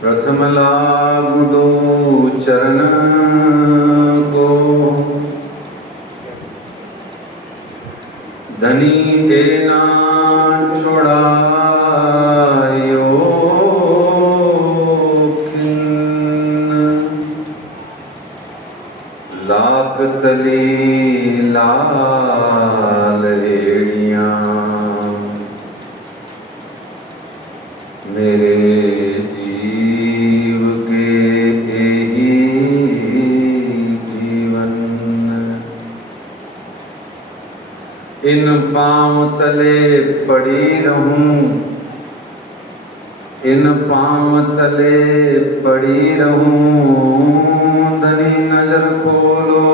प्रथम लागू दो चरण को, धनी एना छोड़ायो खिन्न, लाख तली लाल एड़ियां मेरे जीव के यही जीवन। इन पांव तले पड़ी रहूं, इन पांव तले पड़ी रहूं, धनी नजर खोलो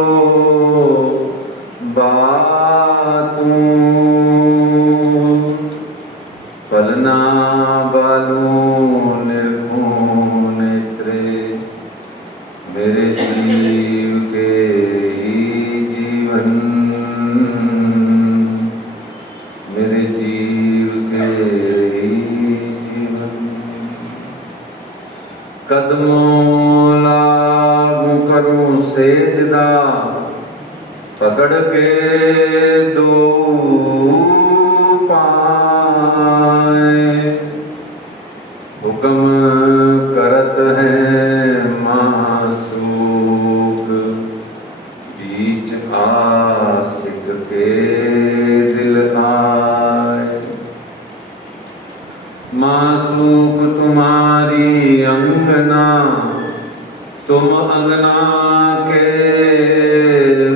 बातूं, पलना बालूं निरखूं नेत्रे मेरे जीव के ही जीवन, मेरे जीव के ही जीवन। कदमों लागू करूं सेजदा, पकड़ के दो पाए, हुक्म करत है मासूक, बीच आशिक के दिल आए। मासूक तुम्हारी अंगना, तुम अंगना के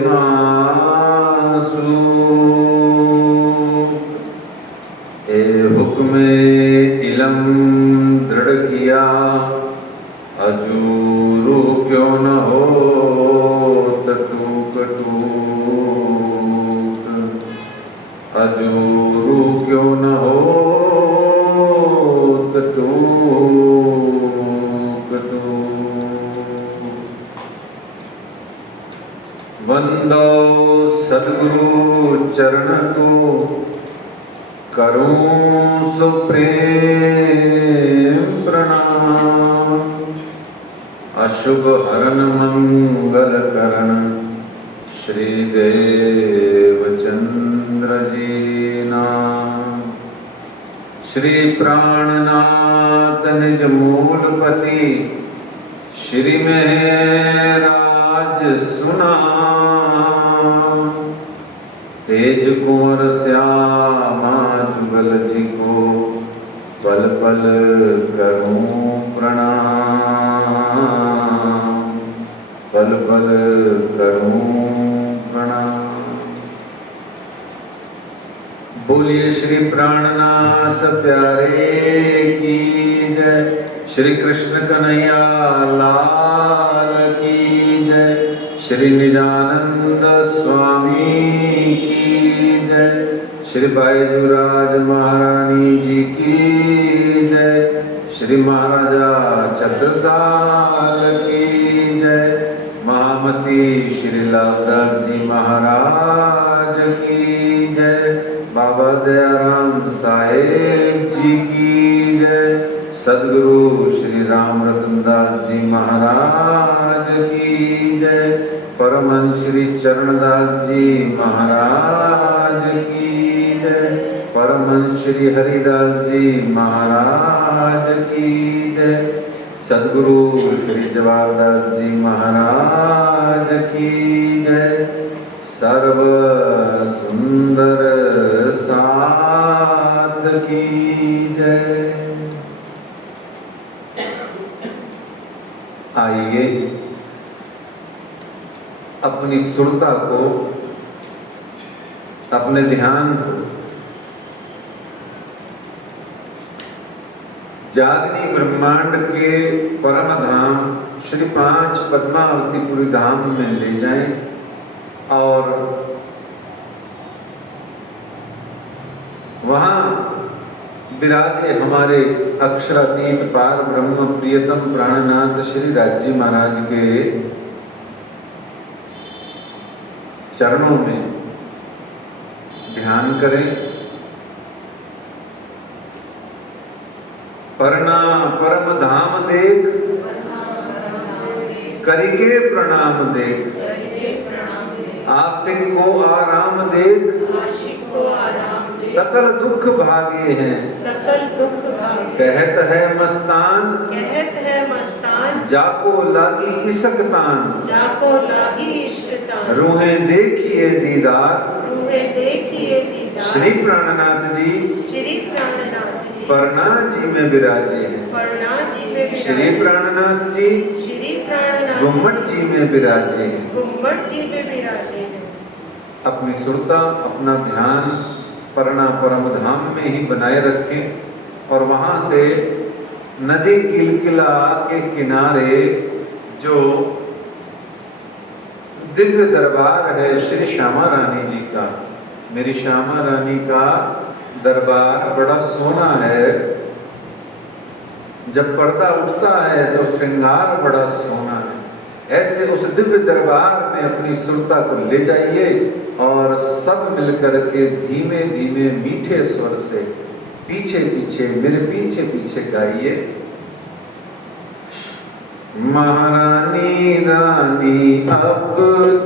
मासूक, ए हुक्मे इलम दृढ़ किया, अजूरू क्यों न हो टूक टूक, अजूरू क्यों न हो टूक टूक। वंदो सद्गुरु चरण को, करूं सुप्रेम प्रणाम, अशुभ हरण मंगल करण श्री देवचंद्र जी नाम। श्री प्राणनाथ निज मूलपति, श्री महराज सुनाम, तेज कुंवर श्यामा जुगल जी को पल पल करूं प्रणाम, पल पल करूं प्रणाम। बोलिए श्री प्राणनाथ प्यारे की जय, श्री कृष्ण कन्हैया लाल की जय, श्री निजानंद स्वामी की जय, श्री बाईजूराज महारानी जी की जय, श्री महाराजा छत्रसाल की जय, महामती श्री लालदास जी महाराज की जय, बाबा दयाराम साहेब जी की जय, सद्गुरु श्री राम रतन दास जी महाराज की जय, परमहंस श्री चरणदास जी महाराज की जय, परमहंस श्री हरिदास जी महाराज की जय, सद्गुरु श्री जवाहरदास जी महाराज की जय, सर्व सुंदर साथ की जय। आइए अपनी सुरता को, अपने ध्यान को जागनी ब्रह्मांड के परम धाम श्री 5 पद्मावतीपुरी धाम में ले जाएं और वहां विराजे हमारे अक्षरातीत पार ब्रह्म प्रियतम प्राणनाथ श्री राजी महाराज के चरणों में ध्यान करें। परना परम धाम देख, करिके प्रणाम देख, आशिक को आराम देख, सकल दुख भागे हैं, कहत है मस्तान, जाको लागी इसकतान, रूहें देखिए दीदार। श्री प्राणनाथ जी परना जी में विराजे हैं, श्री प्राणनाथ जी गुम्मट जी में विराजे हैं। अपनी सुरता, अपना ध्यान परना परम धाम में ही बनाए रखें और वहां से नदी किलकिला के किनारे जो दिव्य दरबार है श्री श्यामा रानी जी का, मेरी श्यामा रानी का दरबार बड़ा सोना है। जब पर्दा उठता है तो श्रृंगार बड़ा सोना है। ऐसे उस दिव्य दरबार में अपनी सुरता को ले जाइए और सब मिलकर के धीमे धीमे मीठे स्वर से पीछे पीछे, मेरे पीछे पीछे गाइए। महारानी रानी अब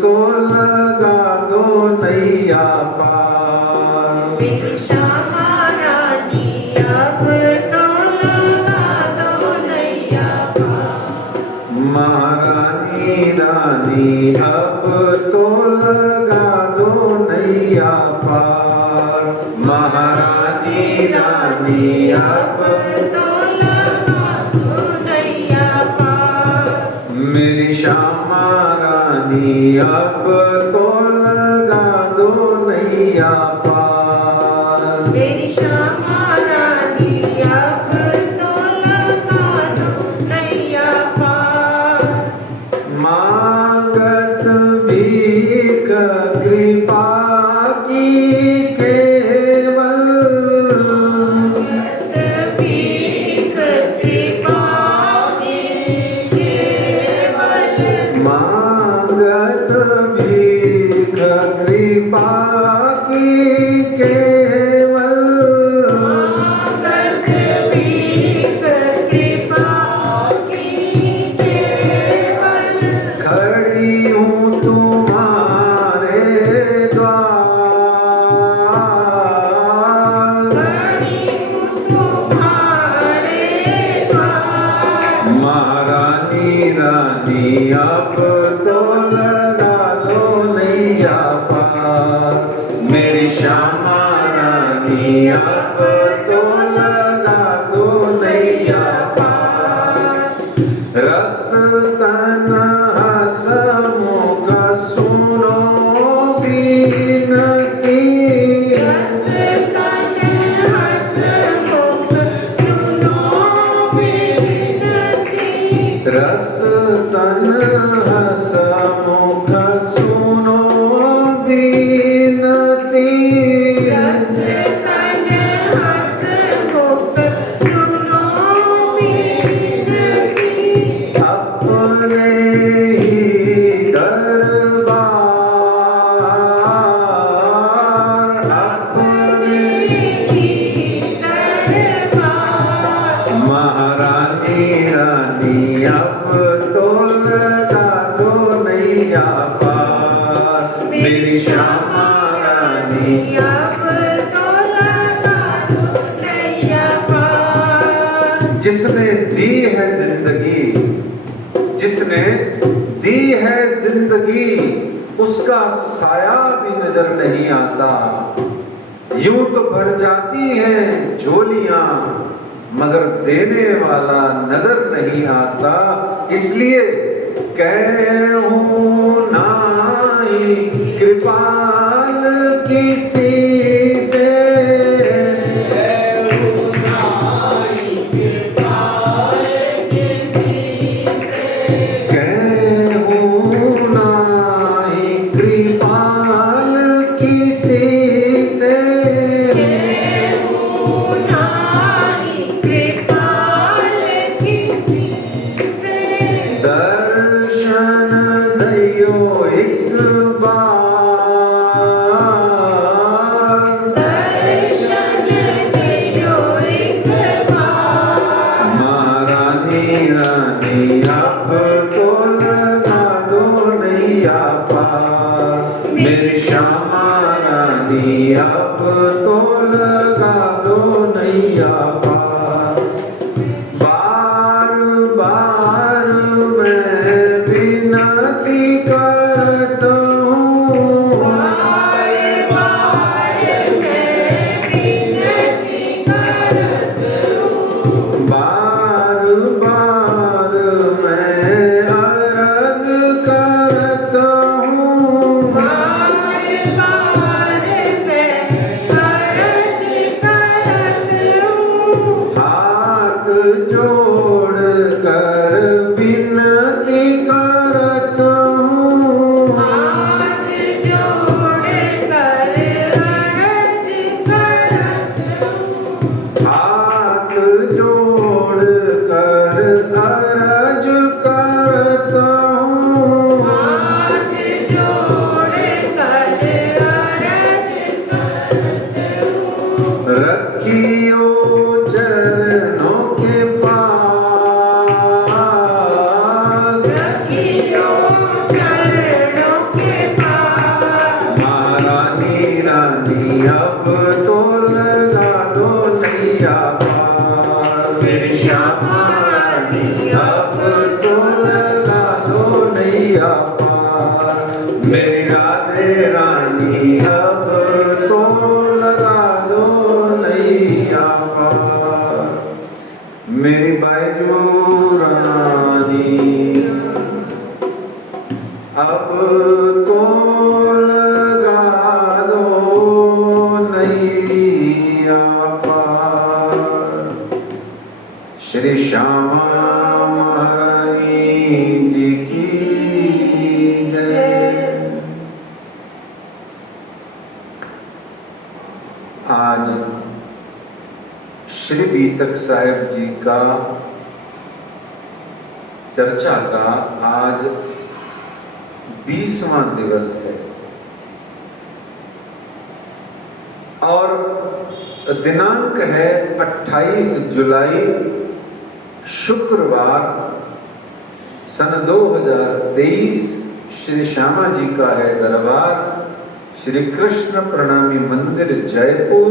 तो लगा दो नैया पार, मेरी श्यामा रानी अब तो लगा दो नैया पार। महारानी रानी अब तो लगा दो नैया पार, महारानी रानी अब तो लगा दो नैया पार। मेरी श्यामा रानी अब तो लगा दो नैया पार, मेरी श्यामा रानी अब तो लगा दो नैया पार। मांगत भीख कृपा की केवल, भीख कृपा की केवल, मांगत भीख कृपा की केवल, मांगत भीख कृपा की केवल। खड़ी हूँ तुम्हारे द्वार, खड़ी हूँ तुम्हारे द्वार। महारानी रानी अब तो लगा दो नैया पार, मेरी श्यामा रानी अब तो लगा दो नैया पार। रस तन हस मुख सुनो बीनती, रस तन हस मुख सुनो बीनती, रस तन हस मुख सुनो बीनती, रस तन हस मुख सुनो बीनती। अपने ही दरबार, अपने महारानी रानी अब तो लगा दो नैया पार, मेरी श्यामा रानी अब तो लगा दो नैया पार। जिसने दी है जिंदगी, जिसने दी है जिंदगी, उसका साया भी नजर नहीं आता। यूं तो भर जाती हैं झोलियां मगर देने वाला नजर नहीं आता। इसलिए कहूं नाई कृपाल किसी से, कहूं नाई कृपाल किसी से, दर्शन दयो एक बार, नैया पार। बार बार मैं विनती करता हूँ, बार बार मैं विनती करत हूँ, बार बार मैं अर्ज करता हूँ। बार बार मैं अर्ज करत हूँ, हाथ जोड़ कर विनती करता हूँ, हाथ जोड़ कर अर्ज करत हूँ, हाथ जोड़ कर अर्ज करता हूँ। हाथ जोड़ कर अर्ज करत हूँ, रखियो चरणों के पास, रखियो चरणों के पास, महारानी रानी अब तो लगा दो नैया पार। मेरी श्यामा रानी अब तो लगा दो नैया पार। मेरी राधे रानी अब तो लगा दो नैया पार। मेरी बैजू रानी अब तो लगा दो नैया पार। श्री श्यामा महारानी जी की जय। आज श्री बीतक साहेब जी का चर्चा का आज 20वां दिवस है और दिनांक है 28 जुलाई शुक्रवार सन 2023। श्री श्यामा जी का है दरबार, श्री कृष्ण प्रणामी मंदिर जयपुर,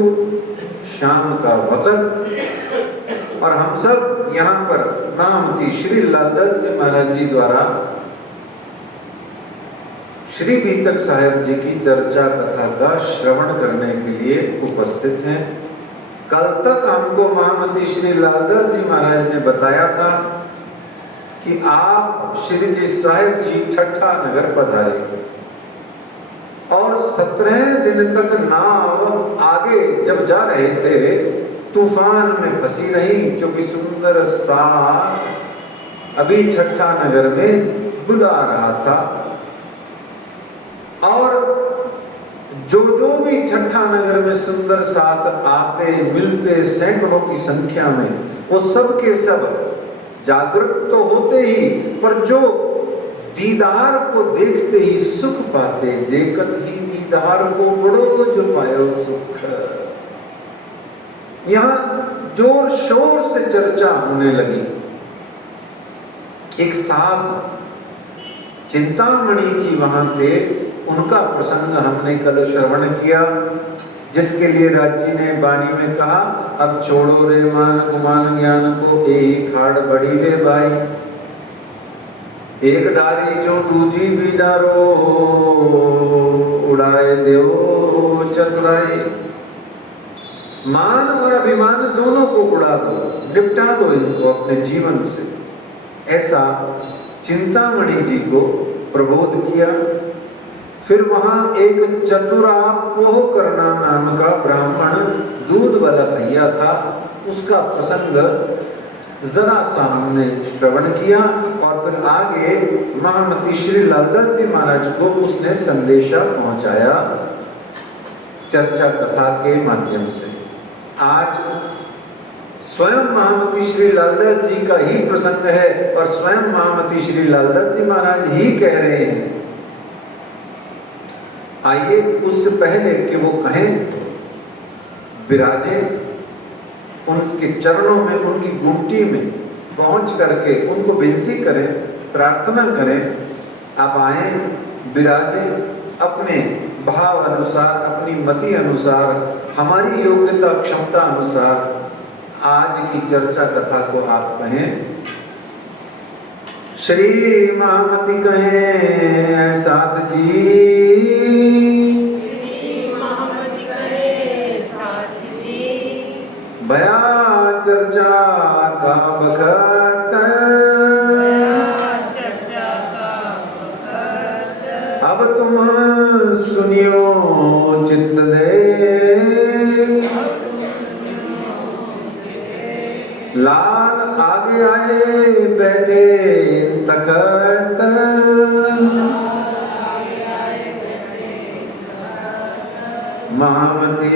शाम का वक्त। और हम सब यहाँ पर नामती श्री लालदास जी महाराज जी द्वारा श्री बीतक साहेब जी की चर्चा कथा का श्रवण करने के लिए उपस्थित हैं। कल तक हमको महामती श्री लालदास जी महाराज ने बताया था कि आप श्री जी साहेब जी ठट्ठा नगर पधारे और 17 दिन तक नाव आगे जब जा रहे थे तूफान में फंसी रही, क्योंकि सुंदर साथ अभी ठट्ठा नगर में बुला रहा था। और जो भी ठट्ठा नगर में सुंदर साथ आते मिलते सैकड़ों की संख्या में, वो सब के सब जागृत तो होते ही, पर जो दीदार को देखते ही सुख पाते, देखत ही दीदार को बड़ो जो पायो सुख। यहाँ जोर शोर से चर्चा होने लगी। एक साथ चिंतामणि जी वहां थे, उनका प्रसंग हमने कल श्रवण किया, जिसके लिए राज्य ने वाणी में कहा, अब छोड़ो रे मान गुमान ज्ञान को, एक खाड़ बड़ी रे भाई। एक डारी जो दूजी भी डारो, उड़ाए देव चतुराई। मान और अभिमान दोनों को उड़ा दो, निपटा दो इनको अपने जीवन से। ऐसा चिंतामणि जी को प्रबोध किया। फिर वहां एक चतुरापोह करना नाम का ब्राह्मण दूध वाला भैया था, उसका प्रसंग जरा सा हमने श्रवण किया और फिर आगे महामती श्री लालदास जी महाराज को उसने संदेशा पहुंचाया चर्चा कथा के माध्यम से। आज स्वयं महामती श्री लालदास जी का ही प्रसंग है और स्वयं महामती श्री लालदास जी महाराज ही कह रहे हैं। आइए उससे पहले कि वो कहें, विराजे, उनके चरणों में, उनकी गुमटी में पहुंच करके उनको विनती करें, प्रार्थना करें। आप आए, विराजे, अपने भाव अनुसार, अपनी मति अनुसार, हमारी योग्यता क्षमता अनुसार आज की चर्चा कथा को आप कहें। श्री महामती कहें साथ जी, श्री महामती कहे साथ जी, बया चर्चा का बखत, चर्चा का वक्त, अब तुम सुनियो चित्त दे, लाल आगे आए बैठे तखत, महामती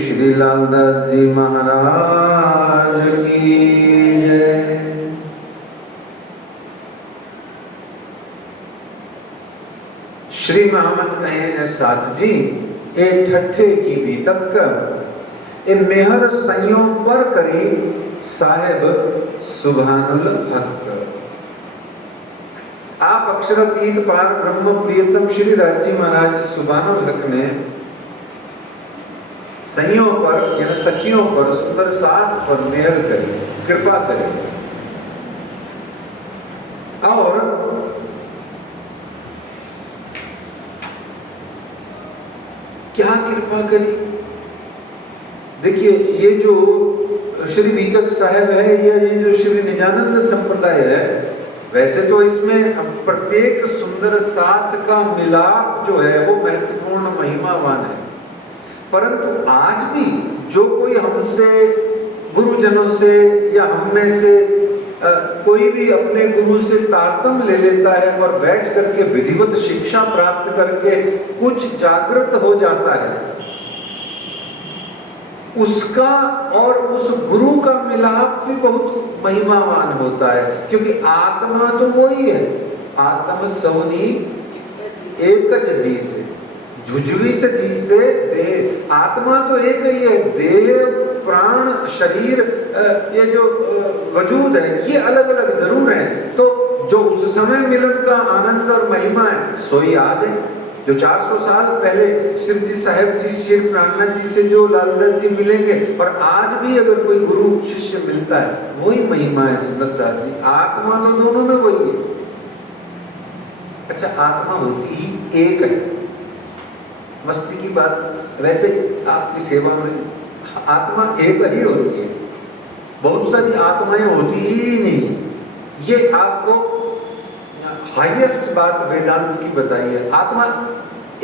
श्री लालदास जी महाराज की जय। श्री महामत कहे साथ जी, ए ठट्ठे की भी तक ए मेहर संयोग पर करी साहेब सुभानुल हक। आप अक्षरातीत पार ब्रह्म प्रियतम श्री राज जी महाराज सुभानुल हक ने सखियों पर यानी सखियों पर सुंदर साथ पर मेहर करी, कृपा करी और क्या कृपा करी। देखिए ये जो श्री बीतक साहब है या ये जो श्री निजानंद संप्रदाय है, वैसे तो इसमें प्रत्येक सुंदर साथ का मिलाप जो है वो महत्वपूर्ण महिमावान है, परंतु आज भी जो कोई हमसे गुरुजनों से या हम में से कोई भी अपने गुरु से तारतम्य ले लेता है और बैठ करके विधिवत शिक्षा प्राप्त करके कुछ जागृत हो जाता है, उसका और उस गुरु का मिलाप भी बहुत महिमावान होता है, क्योंकि आत्मा तो वही है। आत्म सवनी एक दी से झुझुवी से दी से देह, आत्मा तो एक ही है। देह प्राण शरीर ये जो वजूद है ये अलग अलग जरूर है, तो जो उस समय मिलन का आनंद और महिमा है सोई आज है। जो 400 साल पहले शिव जी साहेब जी श्री प्राणनाथ जी से जो लालदास जी मिलेंगे और आज भी अगर कोई गुरु शिष्य मिलता है वही महिमा है सुंदर साथ जी। आत्मा तो दोनों में वही है। अच्छा, आत्मा होती ही एक है। मस्ती की बात, वैसे आपकी सेवा में आत्मा एक ही होती है, बहुत सारी आत्माएं होती ही नहीं। ये आपको हाईएस्ट बात वेदांत की बताई है। आत्मा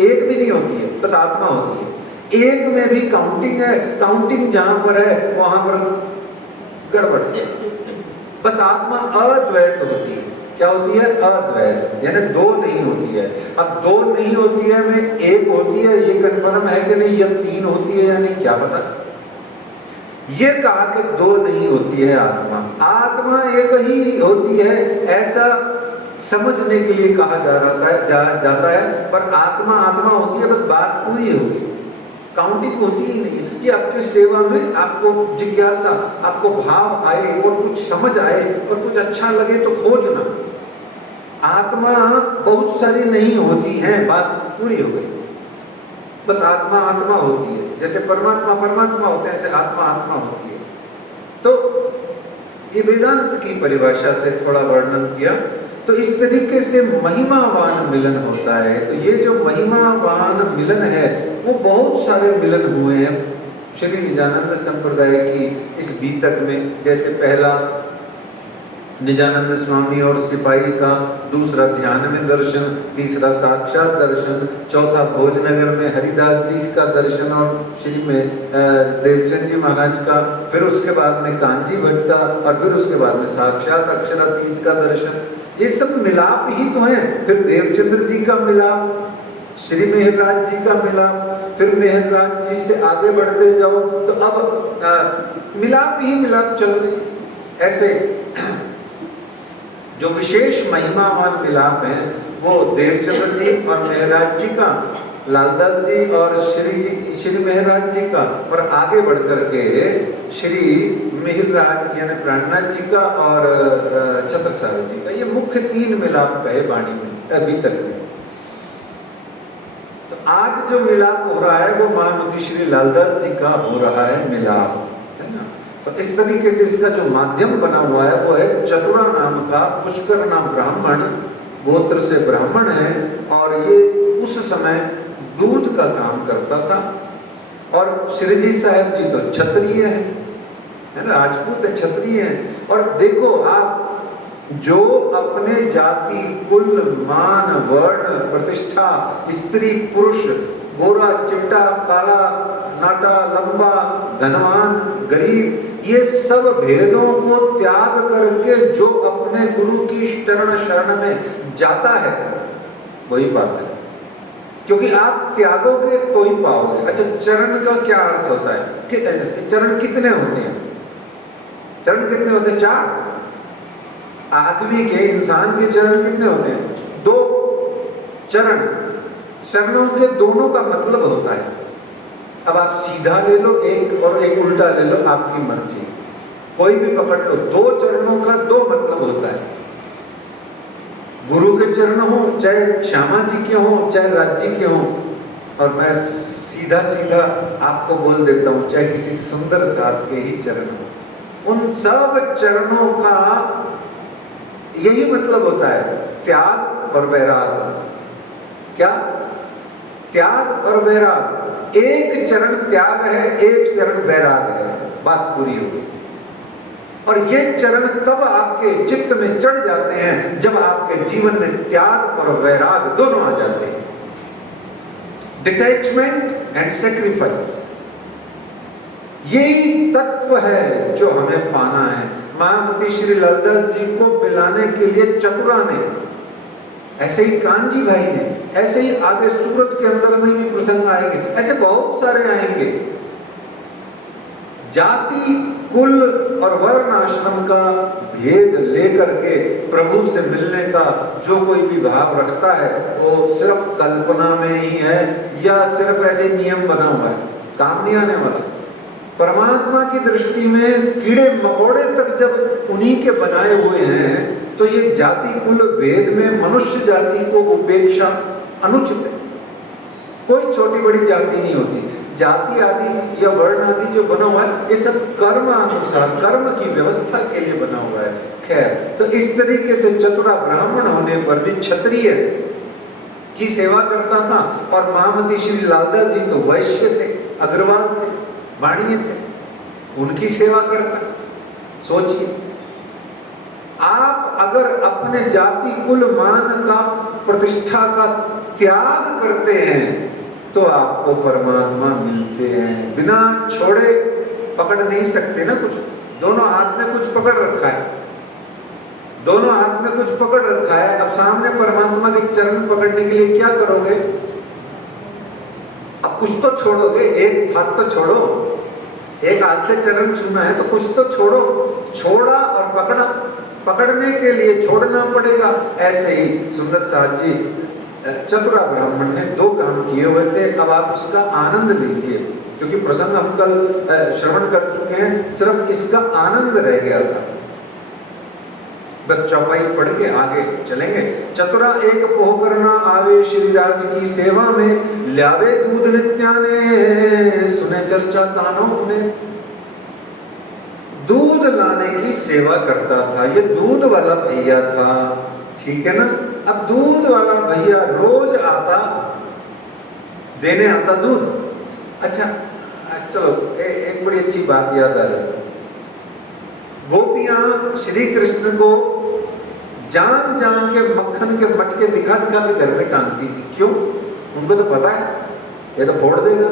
एक भी नहीं होती है, बस आत्मा होती है। एक में भी काउंटिंग है, काउंटिंग जहां पर है वहां पर गड़बड़ है। बस आत्मा अद्वैत होती है। क्या होती है? अद्वैत, यानी दो नहीं होती है। अब दो नहीं होती है में एक होती है, ये कन्फर्म है कि नहीं, या तीन होती है या नहीं, क्या पता। ये कहा कि दो नहीं होती है आत्मा, आत्मा एक ही होती है, ऐसा समझने के लिए कहा जाता है, पर आत्मा आत्मा होती है, बस बात पूरी हो गई, काउंटिंग होती ही नहीं है। ये आपकी सेवा में आपको जिज्ञासा, आपको भाव आए और कुछ समझ आए और कुछ अच्छा लगे तो खोजना। आत्मा बहुत सारी नहीं होती है, बात पूरी हो गई, बस आत्मा आत्मा होती है। जैसे परमात्मा परमात्मा होते हैं, ऐसे आत्मा आत्मा होती है। तो ये वेदांत की परिभाषा से थोड़ा वर्णन किया। तो इस तरीके से महिमावान मिलन होता है। तो ये जो महिमावान मिलन है वो बहुत सारे मिलन हुए हैं श्री निजानंद संप्रदाय की इस बीतक में। जैसे पहला निजानंद स्वामी और सिपाही का, दूसरा ध्यान में दर्शन, तीसरा साक्षात दर्शन, चौथा भोजनगर में हरिदास जी का दर्शन और श्री में देवचंद जी महाराज का, फिर उसके बाद में कांजी भट्ट का, और फिर उसके बाद में साक्षात अक्षरातीत का दर्शन। ये सब मिलाप ही तो है। फिर देवचंद्र जी का मिलाप, श्री मेहरराज जी का मिलाप, फिर मेहरराज जी से आगे बढ़ते जाओ तो अब मिलाप ही मिलाप चल रही। ऐसे जो विशेष महिमावान मिलाप है वो देवचंद्र जी और मेहराज जी का, लालदास जी और श्री मेहरराज जी का, और आगे बढ़ करके श्री मेहरराज यानी प्राणनाथ जी का और छत्रसाल जी का। ये मुख्य तीन मिलाप है वाणी में अभी तक में। तो आज जो मिलाप हो रहा है वो महामती श्री लालदास जी का हो रहा है मिलाप, है ना। तो इस तरीके से इसका जो माध्यम बना हुआ है वो है चतुरा नाम का पुष्कर नाम ब्राह्मण, गोत्र से ब्राह्मण है, और ये उस समय दूध का काम करता था। और श्री जी साहब जी तो क्षत्रिय है ना, राजपूत है, क्षत्रिय है। और देखो आप, जो अपने जाति, कुल, मान, वर्ण, प्रतिष्ठा, स्त्री, पुरुष, गोरा, चिट्टा, काला, नाटा, लंबा, धनवान, गरीब, ये सब भेदों को त्याग करके जो अपने गुरु की शरण में जाता है वही पाता है। क्योंकि आप त्यागोगे तो ही पाओगे। अच्छा, चरण का क्या अर्थ होता है कि चरण कितने होते हैं? चरण कितने होते हैं? 4। आदमी के, इंसान के चरण कितने होते हैं? 2 चरण। चरणों के दोनों का मतलब होता है, अब आप सीधा ले लो एक और एक उल्टा ले लो, आपकी मर्जी, कोई भी पकड़ लो। 2 चरणों का 2 मतलब होता है। गुरु के चरण हो, चाहे श्यामा जी के हो, चाहे राज जी के हो, और मैं सीधा सीधा आपको बोल देता हूँ, चाहे किसी सुंदर साथ के ही चरण हो, उन सब चरणों का यही मतलब होता है, त्याग और वैराग। क्या? त्याग और वैराग। एक चरण त्याग है, एक चरण वैराग है, बात पूरी हो गई। और ये चरण तब आपके चित्त में चढ़ जाते हैं जब आपके जीवन में त्याग और वैराग दोनों आ जाते हैं। डिटैचमेंट एंड सैक्रिफाइस, यही तत्व है जो हमें पाना है। महामती श्री लालदास जी को मिलाने के लिए चतुरा ने, ऐसे ही कांजी भाई ने, ऐसे ही आगे सूरत के अंदर में भी प्रसंग आएंगे, ऐसे बहुत सारे आएंगे। जाति, कुल और वर्ण आश्रम का भेद लेकर के प्रभु से मिलने का जो कोई भी भाव रखता है वो सिर्फ कल्पना में ही है, या सिर्फ ऐसे नियम बना हुआ है, काम नहीं आने वाला। परमात्मा की दृष्टि में कीड़े मकोड़े तक जब उन्हीं के बनाए हुए हैं, तो ये जाति कुल भेद में मनुष्य जाति को उपेक्षा अनुचित है। कोई छोटी बड़ी जाति नहीं होती। जाति आदि या वर्ण आदि जो बना हुआ है, ये सब कर्म अनुसार, कर्म की व्यवस्था के लिए बना हुआ है। खैर, तो इस तरीके से चतुरा ब्राह्मण होने पर भी क्षत्रिय की सेवा करता था। और महामती श्री लालदास जी तो वैश्य थे, अग्रवाल थे, वाणिये थे, उनकी सेवा करता। सोचिए, आप अगर अपने जाति कुल मान का, प्रतिष्ठा का त्याग करते हैं तो आपको परमात्मा मिलते हैं। बिना छोड़े पकड़ नहीं सकते ना कुछ। दोनों हाथ में कुछ पकड़ रखा है, दोनों हाथ में कुछ पकड़ रखा है। अब सामने परमात्मा के चरण पकड़ने के लिए क्या करोगे? अब कुछ तो छोड़ोगे, एक हाथ तो छोड़ो, एक हाथ से चरण छूना है तो कुछ तो छोड़ो। छोड़ा और पकड़ा, पकड़ने के लिए छोड़ना पड़ेगा। ऐसे ही सुंदर साथ जी चतुरा ब्राह्मण ने 2 काम किए हुए थे। अब आप उसका आनंद लीजिए, क्योंकि प्रसंग हम कल श्रवण कर चुके हैं, सिर्फ इसका आनंद रह गया था। बस चौपाई पढ़ के आगे चलेंगे। चतुरा एक पोह करना आवे श्री राज की सेवा में, ल्यावे दूध नित्याने सुने चर्चा कानों ने। दूध लाने की सेवा करता था, ये दूध वाला भैया था, ठीक है ना। अब दूध वाला भैया रोज आता, देने आता दूध। अच्छा चलो, एक बड़ी अच्छी बात याद आ रही। गोपियां श्री कृष्ण को जान जान के मक्खन के मटके दिखा दिखा के घर में टांगती थी। क्यों? उनको तो पता है ये तो फोड़ देगा,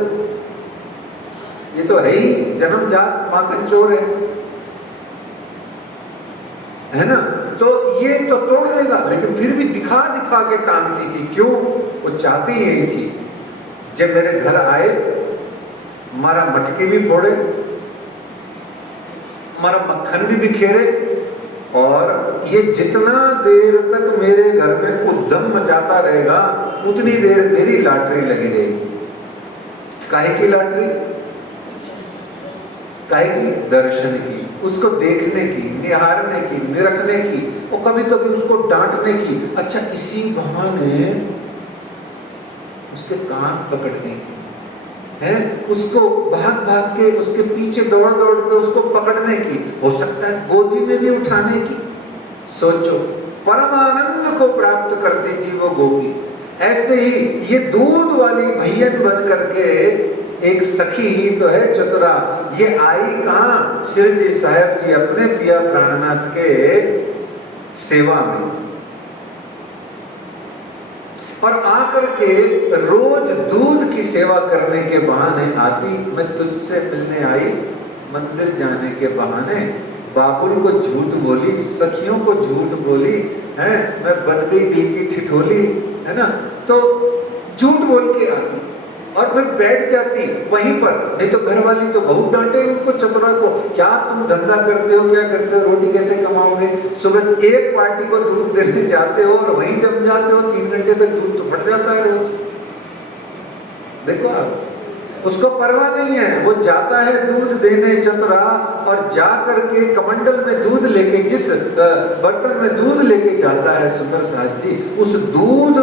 ये तो है ही जन्मजात माखन चोर है ना, तो ये तो तोड़ देगा। लेकिन फिर भी दिखा दिखा के टांगती थी। क्यों? वो चाहती यही थी, जब मेरे घर आए हमारा मटके भी फोड़े, हमारा मक्खन भी बिखेरे, और ये जितना देर तक मेरे घर में उद्यम मचाता रहेगा उतनी देर मेरी लॉटरी लगी रहेगी। काहे की लॉटरी? काहे की? दर्शन की, उसको देखने की, निहारने की, निरखने की, और कभी कभी उसको डांटने की। अच्छा, इसी बहाने उसके कान पकड़ने की। है उसको भाग भाग के उसके पीछे दौड़ दौड़ के उसको पकड़ने की, हो सकता है गोदी में भी उठाने की। सोचो, परमानंद को प्राप्त करती थी वो गोपी। ऐसे ही ये दूध वाली भैयन बन करके एक सखी ही तो है चतुरा। ये आई कहाँ? श्री जी साहब जी अपने पिया प्राणनाथ के सेवा में, और आकर के रोज दूध की सेवा करने के बहाने आती। मैं तुझसे मिलने आई, मंदिर जाने के बहाने बाबुल को झूठ बोली, सखियों को झूठ बोली, है मैं बन गई दिल की ठिठोली, है ना, तो झूठ बोल के आती और फिर बैठ जाती वहीं पर। नहीं तो घर वाली तो बहुत डांटे उनको, चतुरा को, क्या तुम धंधा करते हो, क्या करते हो, रोटी कैसे कमाओगे? सुबह एक पार्टी को दूध देने जाते हो और वहीं जम जाते हो, 3 घंटे तक दूध तो फट जाता है रोज। देखो आप, उसको परवाह नहीं है, वो जाता है दूध देने चतुरा, और जा करके कमंडल में दूध लेके, जिस बर्तन में दूध लेके जाता है सुंदर साथ जी, उस दूध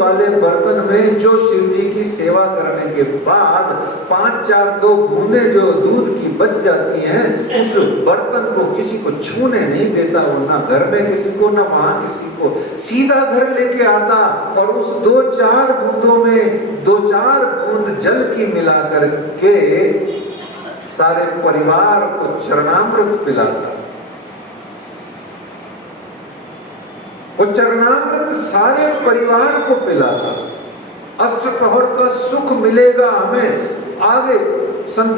वाले बर्तन में जो शिव जी की सेवा करने के बाद 5-4 बूंदे जो दूध की बच जाती हैं, उस बर्तन को किसी को छूने नहीं देता वो, ना घर में किसी को, ना वहां किसी को, सीधा घर लेके आता और उस 2-4 बूंदों में 2-4 बूंद जल की मिला करके सारे परिवार को चरणामृत पिलाता। वो चरणामृत सारे परिवार को पिलाता। अष्टप्रहर का सुख मिलेगा हमें आगे सन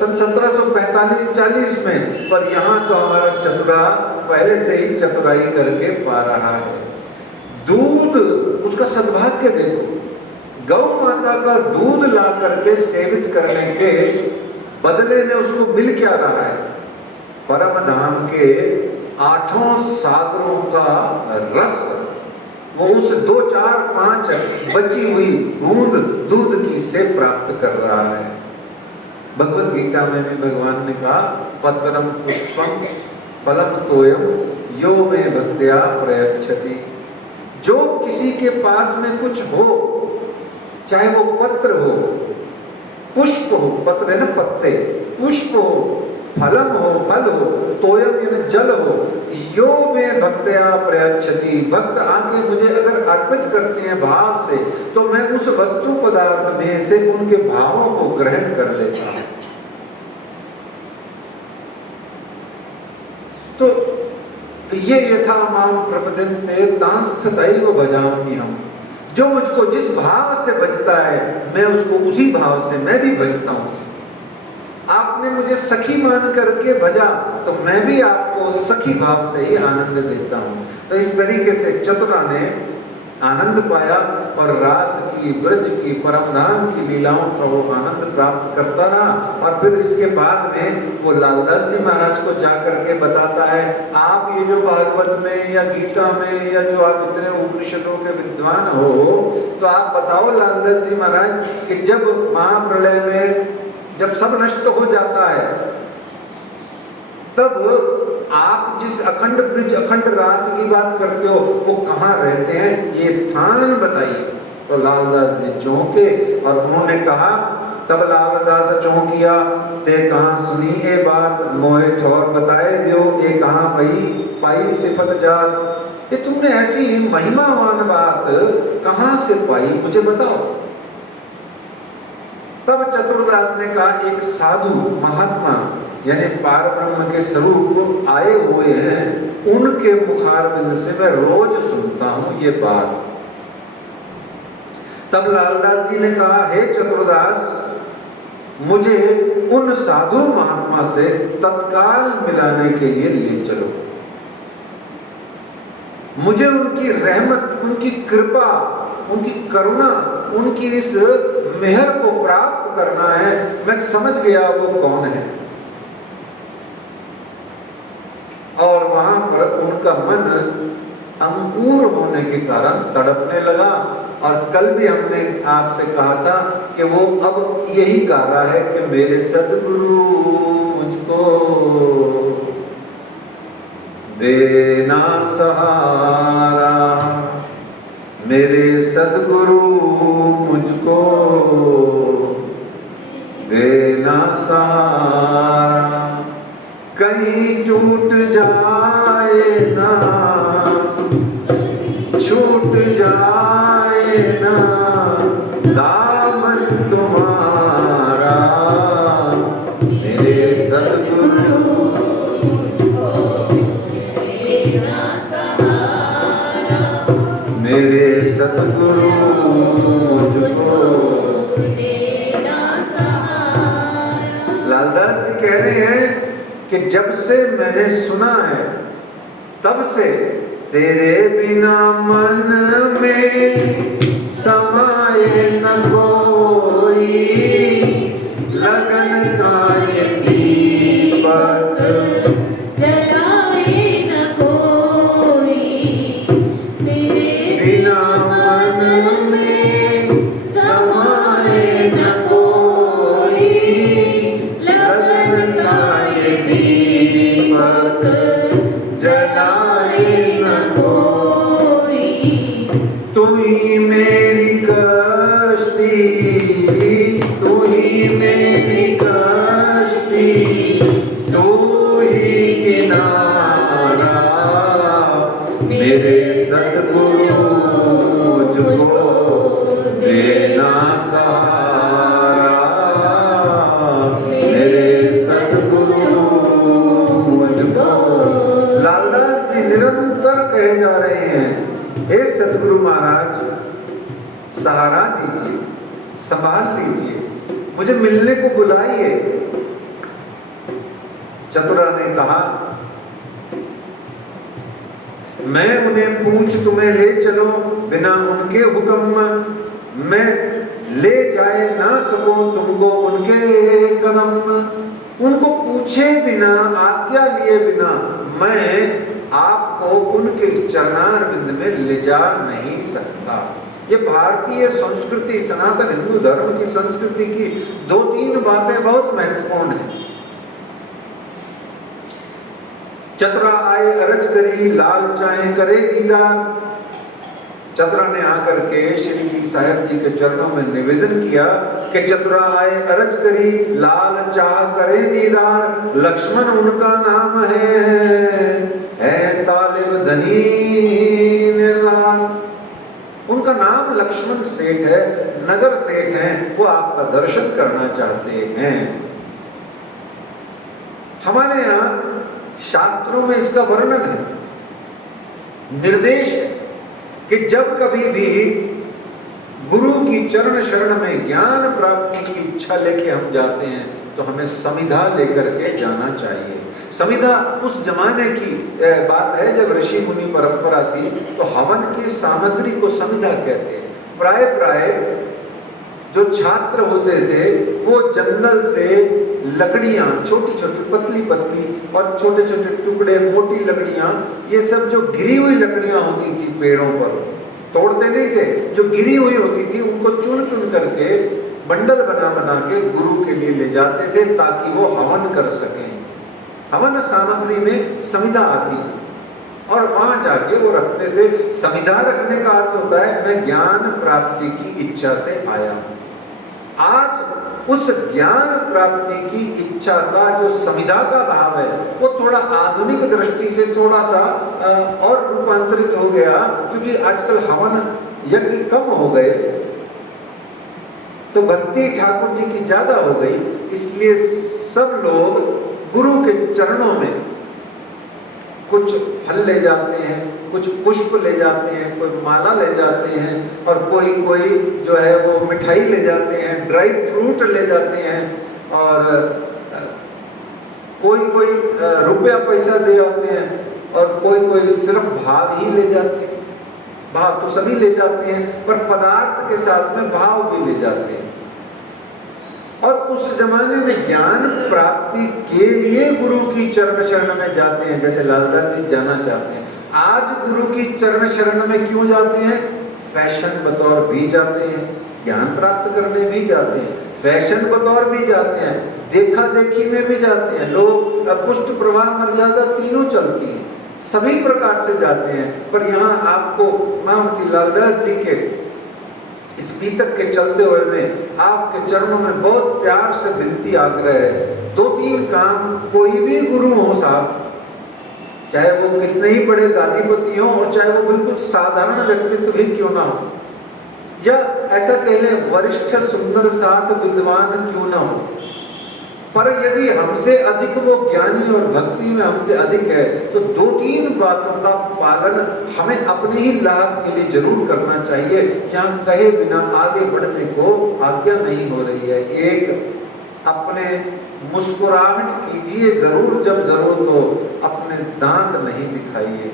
1745-40 में, पर यहाँ तो हमारा चतुरा पहले से ही चतुराई करके पा रहा है। दूध, उसका सद्भाग्य देखो, गौ माता का दूध ला करके सेवित करने के बदले में उसको मिल क्या रहा है? परम धाम के 8 सागरों का रस। वो उस 2-4-5 बची हुई बूंद दूध की से प्राप्त कर रहा है। भगवत गीता में भी भगवान ने कहा, पत्रम पुष्पम फलम तोयम यो में भक्त्या प्रयच्छति। जो किसी के पास में कुछ हो, चाहे वो पत्र हो, पुष्प हो, पत्र है ना पत्ते, पुष्प हो, फलम हो, फल हो, तोयम यानी जल हो, यो में भक्त्या प्रयच्छति, भक्त आके मुझे अगर अर्पित करते हैं भाव से, तो मैं उस वस्तु पदार्थ में से उनके भावों को ग्रहण कर लेता हूं। तो ये यथा माम प्रपद्यन्ते तांस्तथैव भजामि हम। जो मुझको जिस भाव से भजता है, मैं उसको उसी भाव से मैं भी भजता हूं। आपने मुझे सखी मान करके भजा, तो मैं भी आपको सखी भाव से ही आनंद देता हूं। तो इस तरीके से चतुरा ने आनंद पाया और रास की, ब्रज की, परमधाम की लीलाओं का वो आनंद प्राप्त करता रहा। और फिर इसके बाद में वो लालदास जी महाराज को जाकर के बताता है, आप ये जो भागवत में या गीता में या जो आप इतने उपनिषदों के विद्वान हो, तो आप बताओ लालदास जी महाराज कि जब महाप्रलय में जब सब नष्ट हो जाता है, तब आप जिस अखंड ब्रिज, अखंड रास की बात करते हो, वो कहाँ रहते हैं, ये स्थान बताइए। तो लालदास जी चौंके और उन्होंने कहा, तब लालदास चौंकिया, ते कहाँ सुनी ये बात, मोहे ठौर बताए दियो, ये कहाँ पाई सिफत जात। ये तुमने ऐसी महिमावान बात कहाँ से पाई, मुझे बताओ। तब चतुरदास ने कहा, एक साधु महात्मा यानी पार ब्रह्म के स्वरूप आए हुए हैं, उनके मुखारबिंद से मैं रोज सुनता हूं ये बात। तब लालदास जी ने कहा, हे चतुरदास, मुझे उन साधु महात्मा से तत्काल मिलाने के लिए ले चलो। मुझे उनकी रहमत, उनकी कृपा, उनकी करुणा, उनकी इस मेहर को प्राप्त करना है। मैं समझ गया वो कौन है। और वहां पर उनका मन अंकुर होने के कारण तड़पने लगा। और कल भी हमने आपसे कहा था कि वो अब यही गा रहा है कि मेरे सद्गुरु मुझको देना सहारा, मेरे सद्गुरु मुझको सहारा, कहीं टूट जाए ना, छूट जाए ना दामन तुम्हारा, मेरे सद्गुरु मेरे सद्गुरु मुझको। लालदास जी कह रहे हैं कि जब से मैंने सुना है तब से तेरे बिना मन में समाए न कोई, लगन का ये दीपक जलाए न कोई, बिना मन में समाए न कोई, लगन का ये दीपक जलाए न कोई। तू ही मेरी कश्ती, तू ही मेरी कश्ती, तू ही किनारा, मेरे सद्गुरु मुझको देना सहारा, मेरे सद्गुरु मुझको। लालदास जी निरंतर कहे जा रहे हैं, हे सद्गुरु महाराज सहारा दीजिए, संभाल लीजिए, मुझे मिलने को बुलाइए। चतुरा ने कहा, मैं उन्हें पूछ तुम्हें ले चलो, बिना उनके हुक्म मैं ले जाए ना सकूं तुमको उनके कदम। उनको पूछे बिना, आज्ञा लिए बिना मैं आपको उनके चरणारविंद में ले जा नहीं सकता। ये भारतीय संस्कृति, सनातन हिंदू धर्म की संस्कृति की 2-3 बातें बहुत महत्वपूर्ण हैं। चतुरा आए अरज करी, लाल चाहे करे दीदार। चतुरा ने आकर के श्री जी साहब जी के चरणों में निवेदन किया कि चतुरा आए अरज करी, लाल चाह करे दीदार। लक्ष्मण उनका नाम है तालिब धनी निर्धार। उनका नाम लक्ष्मण सेठ है, नगर सेठ है, वो आपका दर्शन करना चाहते हैं। हमारे यहाँ शास्त्रों में इसका वर्णन है, निर्देश है कि जब कभी भी गुरु की चरण शरण में ज्ञान प्राप्ति की इच्छा लेके हम जाते हैं तो हमें समिधा लेकर के जाना चाहिए। समिधा उस जमाने की बात है जब ऋषि मुनि परंपरा थी, तो हवन की सामग्री को समिधा कहते हैं। प्राय जो छात्र होते थे वो जंगल से लकड़ियां, छोटी छोटी पतली पतली और छोटे छोटे टुकड़े, मोटी लकड़ियां, ये सब जो गिरी हुई लकड़ियां होती थी पेड़ों पर, तोड़ते नहीं थे, जो गिरी हुई होती थी उनको चुन चुन करके बंडल बना बना के गुरु के लिए ले जाते थे ताकि वो हवन कर सकें। हवन सामग्री में समिधा आती थी और वहां जाके वो रखते थे। समिधा रखने का अर्थ होता है मैं ज्ञान प्राप्ति की इच्छा से आया हूं। आज उस ज्ञान प्राप्ति की इच्छा का जो समिधा का भाव है वो थोड़ा आधुनिक दृष्टि से थोड़ा सा और रूपांतरित हो गया, क्योंकि आजकल हवन यज्ञ कम हो गए तो भक्ति ठाकुर जी की ज्यादा हो गई, इसलिए सब लोग गुरु के चरणों में कुछ फल ले जाते हैं, कुछ पुष्प ले जाते हैं, कोई माला ले जाते हैं और कोई जो है वो मिठाई ले जाते हैं, ड्राई फ्रूट ले जाते हैं और कोई रुपया पैसा दे आते हैं और कोई सिर्फ भाव ही ले जाते हैं। भाव तो सभी ले जाते हैं पर पदार्थ के साथ में भाव भी ले जाते हैं। और उस जमाने में ज्ञान प्राप्ति के लिए गुरु की चरण शरण में जाते हैं, जैसे लालदास जी जाना चाहते हैं। आज गुरु की चरण शरण में क्यों जाते हैं? फैशन बतौर भी जाते हैं, ज्ञान प्राप्त करने भी जाते हैं, फैशन बतौर भी जाते हैं, देखा देखी में भी जाते हैं। लोग पुष्ट प्रभाव मर्यादा तीनों चलती हैं, सभी प्रकार से जाते हैं। पर यहाँ आपको महामती लालदास जी के इस पीतक के चलते हुए में आपके चरणों में बहुत प्यार से विनती आग्रह है, 2-3 काम कोई भी गुरु हो साहब, चाहे वो कितने ही बड़े गादीपति हो और चाहे वो बिल्कुल साधारण व्यक्तित्व ही क्यों ना हो, या ऐसा कह लें वरिष्ठ सुंदर साथ विद्वान क्यों ना हो, पर यदि हमसे अधिक वो ज्ञानी और भक्ति में हमसे अधिक है तो 2-3 बातों का पालन हमें अपने ही लाभ के लिए जरूर करना चाहिए। यहाँ कहे बिना आगे बढ़ने को आज्ञा नहीं हो रही है। एक, अपने मुस्कुराहट कीजिए जरूर जब जरूरत हो, अपने दांत नहीं दिखाइए,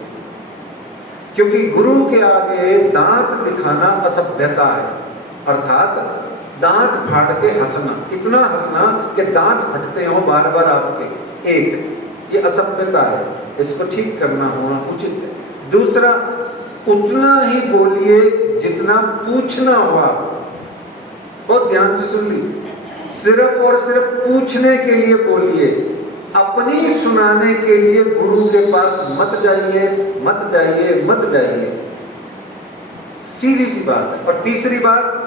क्योंकि गुरु के आगे दांत दिखाना असभ्यता है, अर्थात दांत फाड़ के हंसना, इतना हंसना कि दांत फटते हो बार बार आपके, एक ये असभ्यता है, इसको ठीक करना होना उचित है। दूसरा, उतना ही बोलिए जितना पूछना हुआ। बहुत ध्यान से सुन ली, सिर्फ और सिर्फ पूछने के लिए बोलिए, अपनी सुनाने के लिए गुरु के पास मत जाइए, मत जाइए, मत जाइए। सीधी सी बात है। और तीसरी बात,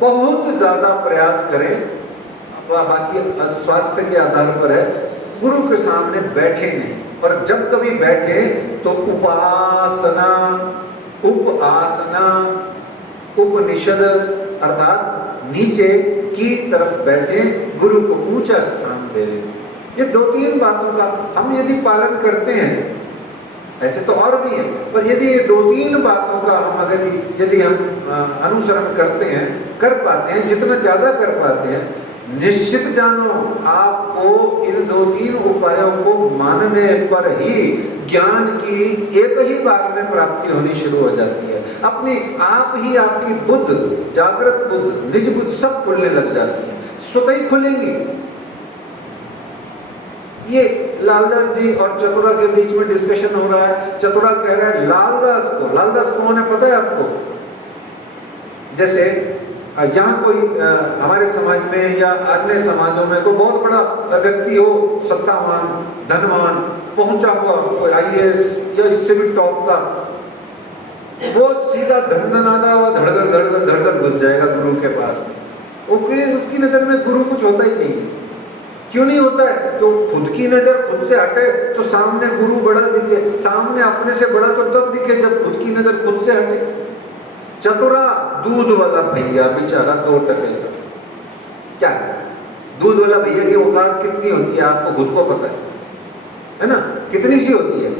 बहुत ज्यादा प्रयास करें, बाकी स्वास्थ्य के आधार पर है, गुरु के सामने बैठे नहीं, और जब कभी बैठे तो उपासना, उपासना, उपनिषद अर्थात नीचे की तरफ बैठे, गुरु को ऊंचा स्थान दे। ये 2-3 बातों का हम यदि पालन करते हैं, ऐसे तो और भी है, पर यदि ये 2-3 बातों का हम यदि हम अनुसरण करते हैं, कर पाते हैं, जितना ज्यादा कर पाते हैं, निश्चित जानो आपको इन 2-3 उपायों को मानने पर ही ज्ञान की एक ही बार में प्राप्ति होनी शुरू हो जाती है। अपनी आप ही आपकी बुद्ध, जागृत बुद्ध, निज बुद्ध सब खुलने लग जाती है, स्वतः ही खुलेंगी। ये लालदास जी और चतुरा के बीच में डिस्कशन हो रहा है। चतुरा कह रहा है लालदास को, लालदास कौन है पता है आपको? जैसे यहाँ कोई हमारे समाज में या अन्य समाजों में कोई बहुत बड़ा व्यक्ति हो, सत्तावान, धनवान, पहुंचा हुआ कोई IAS या इससे भी टॉप का, वो सीधा धनधनादा हुआ धड़धड़ धड़धड़ धड़धड़ घुस जाएगा गुरु के पास में। ओके, उसकी नजर में गुरु कुछ होता ही नहीं है। क्यों नहीं होता है? तो खुद की नजर खुद से हटे तो सामने गुरु बड़ा दिखे, सामने अपने से बड़ा तो तब दिखे जब खुद की नजर खुद से हटे। चतुरा दूध वाला भैया बेचारा 2 टके का, क्या दूध वाला भैया की औकात कितनी होती है आपको खुद को पता है ना, कितनी सी होती है।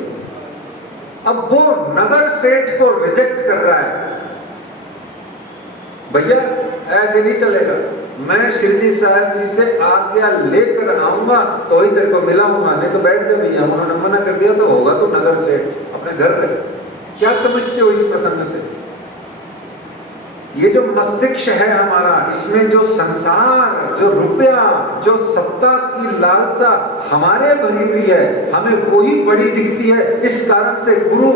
अब वो नगर सेठ को रिजेक्ट कर रहा है, भैया ऐसे नहीं चलेगा, मैं शिरजी साहब जी से आज्ञा लेकर आऊंगा तो ही तेरे को मिलाऊंगा, नहीं तो बैठ जा भैया, उन्होंने मना कर दिया तो होगा तो नगर सेठ, अपने घर में। क्या समझते हो इस प्रसंग से? ये जो मस्तिष्क है हमारा, इसमें जो संसार, जो रुपया, जो सत्ता की लालसा हमारे भरी हुई है, हमें वही बड़ी दिखती है। इस कारण से गुरु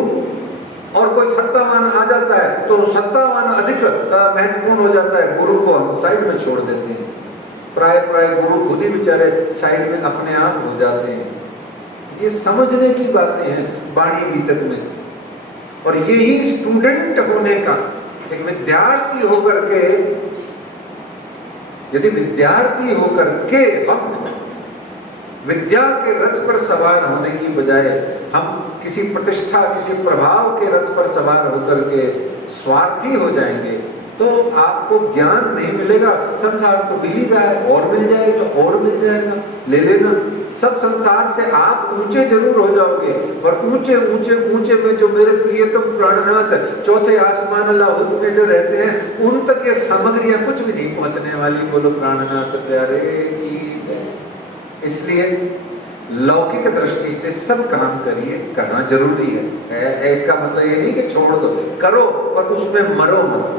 और कोई सत्तावान आ जाता है तो सत्तावान अधिक महत्वपूर्ण हो जाता है, गुरु को हम साइड में छोड़ देते हैं। प्राय गुरु खुद ही बेचारे साइड में अपने आप हो जाते हैं। ये समझने की बातें हैं वाणी बीतक में से, और यही स्टूडेंट होने का, एक विद्यार्थी होकर के, यदि विद्यार्थी होकर के हम विद्या के रथ पर सवार होने की बजाय हम किसी प्रतिष्ठा, किसी प्रभाव के रथ पर सवार होकर के स्वार्थी हो जाएंगे तो आपको ज्ञान नहीं मिलेगा। संसार तो मिल ही रहा है, और मिल जाएगा, और मिल जाएगा, ले लेना। सब संसार से आप ऊंचे जरूर हो जाओगे, पर ऊंचे ऊंचे ऊंचे में जो मेरे प्रियतम प्राणनाथ चौथे आसमान लाहुत में जो रहते हैं, उन तक ये सामग्रियां कुछ भी नहीं पहुंचने वाली। बोलो प्राणनाथ प्यारे की। इसलिए लौकिक दृष्टि से सब काम करिए, करना जरूरी है। इसका मतलब ये नहीं कि छोड़ दो, करो, पर उसमें मरो मत।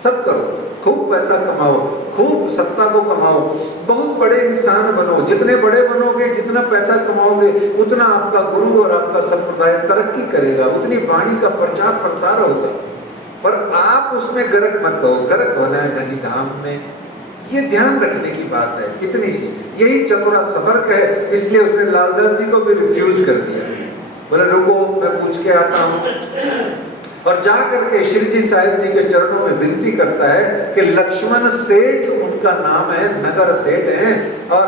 सब करो, खूब पैसा कमाओ, खूब सत्ता को कमाओ, बहुत बड़े इंसान बनो। जितने बड़े बनोगे, जितना पैसा कमाओगे, उतना आपका गुरु और आपका संप्रदाय तरक्की करेगा, उतनी वाणी का प्रचार प्रसार होगा। पर आप उसमें गर्क मत हो, गर्क होना है धनी धाम में। ये ध्यान रखने की बात है कितनी सी। यही चतुरा सतर्क है, इसलिए उसने लालदास जी को भी रिफ्यूज कर दिया। बोले रुको, मैं पूछ के आता हूँ। और जा करके श्री जी साहिब जी के चरणों में विनती करता है कि लक्ष्मण सेठ उनका नाम है, नगर सेठ है। और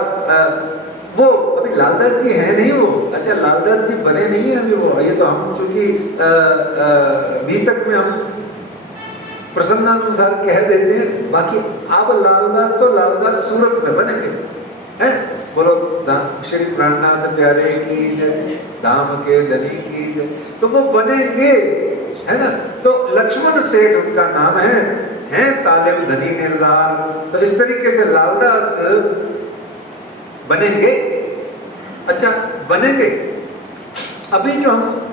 वो अभी लालदास जी है नहीं, वो अच्छा लालदास जी बने नहीं है अभी वो, ये तो हम चूंकि बीतक में हम प्रसंगानुसार कह देते हैं, बाकी अब लालदास तो लालदास सूरत में बनेंगे हैं। बोलो श्री प्राणनाथ प्यारे की जय, धाम के धनी की जय, तो वो बनेंगे है ना। तो लक्ष्मण सेठ उनका नाम है तालिब धनी निर्धार। तो इस तरीके से लालदास बनेंगे। अच्छा बनेंगे। अभी जो हम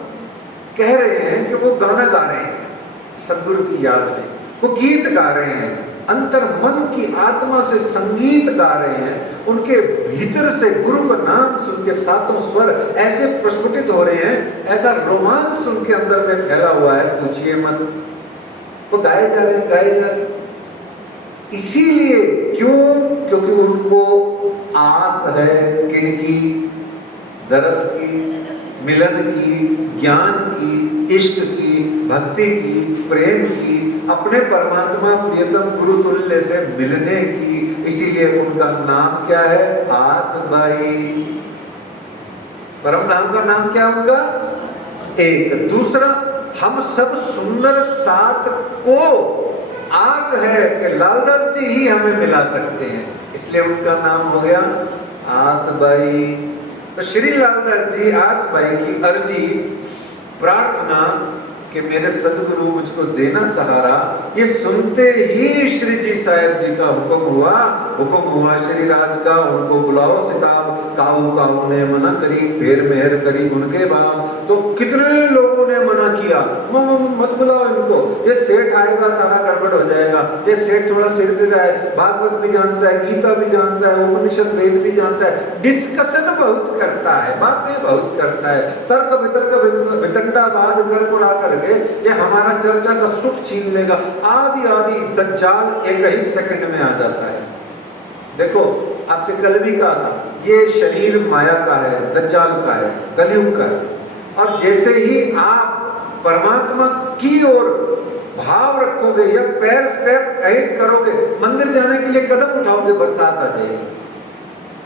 कह रहे हैं कि वो गाना गा रहे हैं सदगुरु की याद में, वो गीत गा रहे हैं, अंतर मन की आत्मा से संगीत गा रहे हैं, उनके भीतर से गुरु का नाम सुन के सातों स्वर ऐसे प्रस्फुटित हो रहे हैं, ऐसा रोमांस उनके अंदर में फैला हुआ है, पूछिए मत। वो गाए जा रहे हैं, गाए जा रहे हैं। इसीलिए क्यों? क्योंकि उनको आस है किनकी? दरस की, मिलन की, ज्ञान की, इष्ट की, भक्ति की, प्रेम की, अपने परमात्मा प्रियतम गुरु तुल्य से मिलने की। इसीलिए उनका नाम क्या है? आस बाई। परम धाम का नाम क्या उनका? एक। दूसरा, हम सब सुंदर सात को आस है कि लालदास जी ही हमें मिला सकते हैं, इसलिए उनका नाम हो गया आस बाई। तो श्री लालदास जी आस बाई की अर्जी, प्रार्थना कि मेरे सदगुरु मुझको देना सहारा, ये सुनते ही श्री जी साहिब जी का हुक्म हुआ श्री राज का, उनको बुलाओ सिताब, काऊ काऊ ने मना करी, फेर मेहर करी उनके बाप। तो कितने लोगों ने मना किया, मत बुलाओ इनको, ये सेठ आएगा सारा गड़बड़ हो जाएगा, ये सेठ थोड़ा सिर भी रहा है, भागवत भी जानता है, गीता भी जानता है, उपनिषद वेद भी जानता है, डिस्कशन बहुत करता है, बातें बहुत करता है, तर्क वितर्क वितंडावाद कर पुरा करके ये हमारा चर्चा का सुख छीन लेगा। आदि आदि दज्जाल एक ही सेकंड में आ जाता है। देखो आपसे कल भी कहा था, ये शरीर माया का है, दज्जाल का है, कलयुग का है। और जैसे ही आप परमात्मा की ओर भाव रखोगे या पैर स्टेप अहेड करोगे, मंदिर जाने के लिए कदम उठाओगे, बरसात आ जाएगी,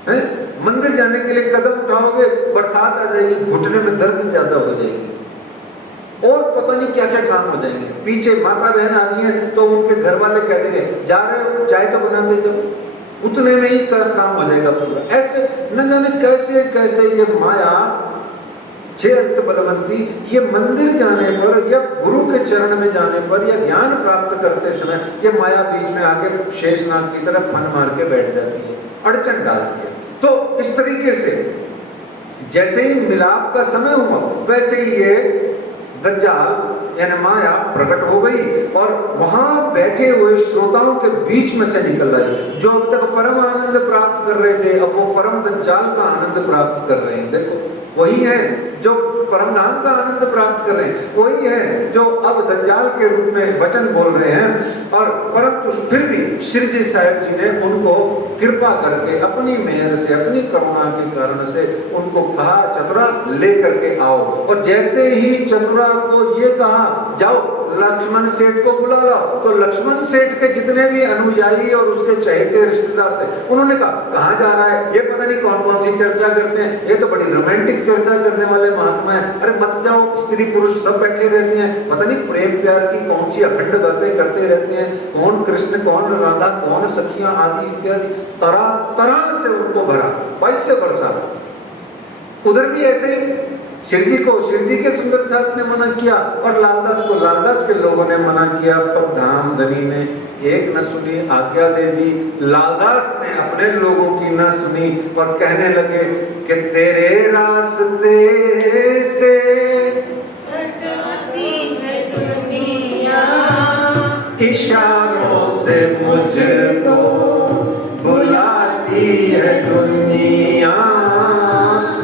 है? मंदिर जाने के लिए कदम उठाओगे, बरसात आ जाएगी, घुटने में दर्द ज्यादा हो जाएगी, और पता नहीं क्या क्या काम हो जाएंगे। पीछे माता बहन आनी है तो उनके घर वाले कह देंगे जा रहे हो चाय तो बना दे जाओ, उतने में ही काम हो जाएगा पूरा। ऐसे न जाने कैसे कैसे ये माया छे अंत बलवंती, ये मंदिर जाने पर या गुरु के चरण में जाने पर या ज्ञान प्राप्त करते समय ये माया बीच में आके शेषनाग की तरफ फन मार के बैठ जाती है, अड़चन डालती है। तो इस तरीके से जैसे ही मिलाप का समय हुआ, वैसे ही ये दज्जाल यानी माया प्रकट हो गई और वहां बैठे हुए श्रोताओं के बीच में से निकल रही। जो अब तक परम आनंद प्राप्त कर रहे थे, अब वो परम दज्जाल का आनंद प्राप्त कर रहे हैं। देखो वही है जो परम धाम का आनंद प्राप्त कर रहे हैं, वही है जो अब दज्जाल के रूप में वचन बोल रहे हैं। और परंतु फिर भी श्री जी साहिब जी ने उनको कृपा करके अपनी मेहर से, अपनी करुणा के कारण से उनको कहा चतुरा लेकर के आओ। और जैसे ही चतुरा को ये कहा जाओ लक्ष्मण सेठ को बुला लाओ, तो लक्ष्मण सेठ के जितने भी अनुयायी और उसके चहेते रिश्तेदार थे, उन्होंने कहा कहाँ जा रहा है ये, पता नहीं कौन कौन सी चर्चा करते हैं, ये तो बड़ी रोमांटिक चर्चा करने वाले महात्मा है, अरे मत जाओ, स्त्री पुरुष सब बैठे रहते हैं, पता नहीं प्रेम प्यार की कौन सी अखंड बातें करते रहते हैं, कौन कृष्ण कौन राधा कौन सखियां आदि इत्यादि, तरह तरह से उनको भरा 22 से बरसा। उधर भी ऐसे शिव जी को शिव जी के सुंदर साथ ने मना किया और लालदास को लालदास के लोगों ने मना किया, पर धाम धनी ने एक न सुनी, आज्ञा दे दी। लालदास ने अपने लोगों की न सुनी और कहने लगे कि तेरे रास्ते से हटाती है दुनिया, इशारों से मुझको बुलाती है दुनिया,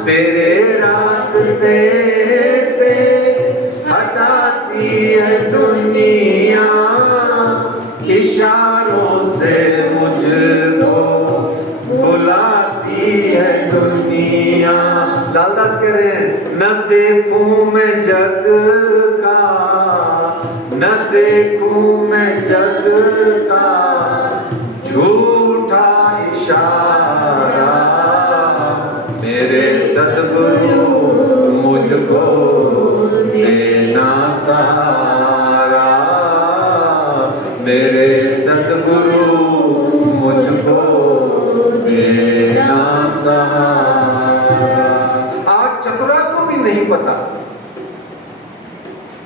तेरे रास्ते से हटाती है दुनिया, इशारों से मुझको बुलाती है दुनिया। लालदास कह रहे हैं न देखूं मैं जग का न देखूं मैं जग का झूठा इशारा, मेरे सद्गुरु मुझको देना सहारा, मेरे सद्गुरु मुझको देना सहारा। आज चतुरा को भी नहीं पता,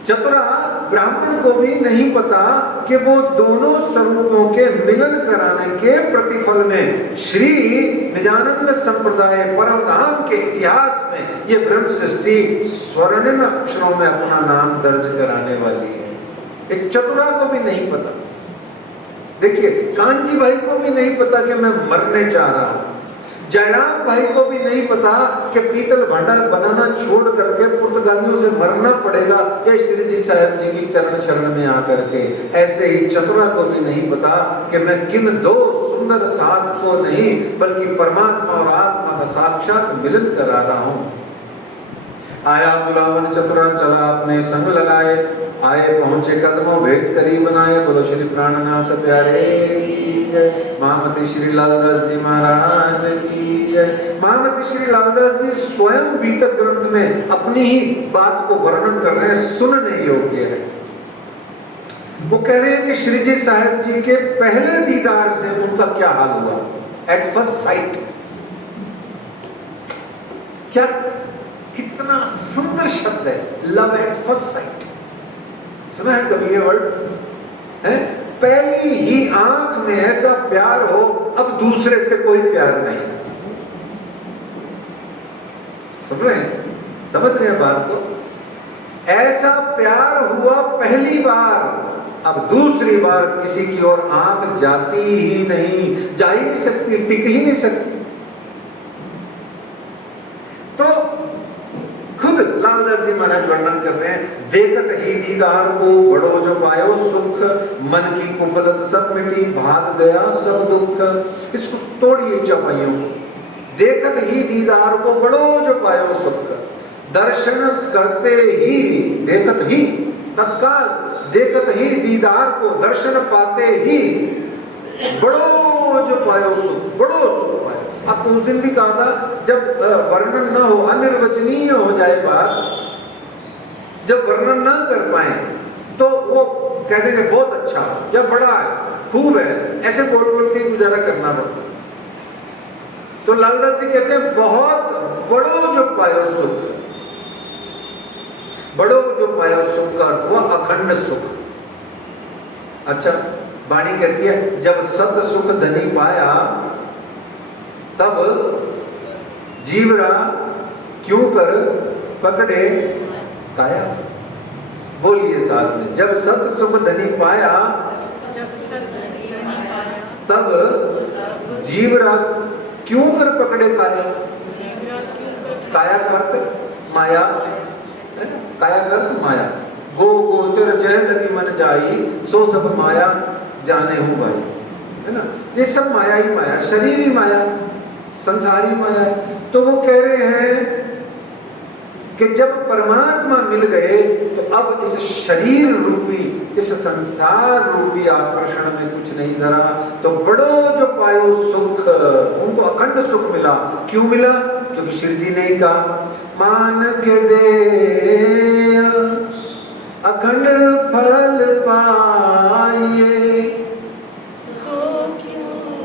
चतुरा ब्राह्मण को भी नहीं पता कि वो दोनों स्वरूपों के मिलन कराने के प्रतिफल में श्री निजानंद संप्रदाय परमधाम के इतिहास में ये ब्रह्म सृष्टि स्वर्णिम अक्षरों में अपना नाम दर्ज कराने वाली है। एक चतुरा को भी नहीं पता। देखिए, कांची भाई को भी नहीं पता कि मैं मरने जा रहा हूं। जयराम भाई को भी नहीं पता कि पीतल भांडा बनाना छोड़ करके पुर्तगालियों से मरना पड़ेगा या श्री जी साहब जी की चरण शरण में आकर के। ऐसे ही चतुरा को भी नहीं पता कि मैं किन दो सुंदर साथ को नहीं बल्कि परमात्मा और आत्मा का साक्षात मिलन करा रहा हूं। आया बुलावन चतुरा चला अपने संग लगाए, आए पहुंचे कदमों भेंट करी बनाए। बोलो श्री प्राणनाथ प्यारे की जय। महामती श्री लालदास जी महाराज की जय। महामती श्री लालदास जी स्वयं बीतक ग्रंथ में अपनी ही बात को वर्णन कर रहे हैं, सुनने योग्य है। वो कह रहे हैं कि श्री जी साहब जी के पहले दीदार से उनका क्या हाल हुआ। एट फर्स्ट साइट, क्या कितना सुंदर शब्द है, लव एट फर्स्ट साइट। सुना है कभी ये वर्ड है? पहली ही आंख में ऐसा प्यार हो, अब दूसरे से कोई प्यार नहीं। सुन रहे हैं, समझ रहे हैं बात को? ऐसा प्यार हुआ पहली बार, अब दूसरी बार किसी की ओर आंख जाती ही नहीं, जा ही नहीं सकती, टिक ही नहीं सकती। तो खुद लालदास जी महाराज वर्णन कर रहे हैं, देखत ही दीदार को बड़ो जो पायो सुख, मन की कुफलत सब मिटी भाग गया सब दुख। इसको तोड़िए चौपाइयों। देखत ही दीदार को बड़ो जो पायो सुख, दर्शन करते ही, देखत ही तत्काल, देखत ही दीदार को दर्शन पाते ही बड़ो जो पायो सुख, बड़ो सुख पायो। आपको उस दिन भी कहा था, जब वर्णन ना हो, अनिर्वचनीय हो जाए बात, जब वर्णन ना कर पाए तो वो कह देंगे बहुत अच्छा या बड़ा है, खूब है, ऐसे बोल बोल के गुजारा करना पड़ता। तो लालदास जी कहते हैं बहुत बड़ो जो पायो सुख, बड़ो जो पायो सुख का अर्थ हुआ अखंड सुख। अच्छा, वाणी कहती है जब सत सुख धनी पाया तब जीवरा क्यों कर पकड़े काया। बोलिए साथ में, जब सत सुख धनी पाया तब जीवरा क्यों कर पकड़े काया। काया का अर्थ माया, काया का अर्थ माया। गो गोचर जय लगी मन जाई, सो सब माया जाने हूं भाई, है ना। ये सब माया ही माया, शरीर ही माया, संसारी माया है। तो वो कह रहे हैं कि जब परमात्मा मिल गए तो अब इस शरीर रूपी, इस संसार रूपी आकर्षण में कुछ नहीं धरा। तो बड़ो जो पायो सुख, उनको अखंड सुख मिला। क्यों मिला? क्योंकि श्री जी ने ही कहा, मान के दे अखंड फल पाइए,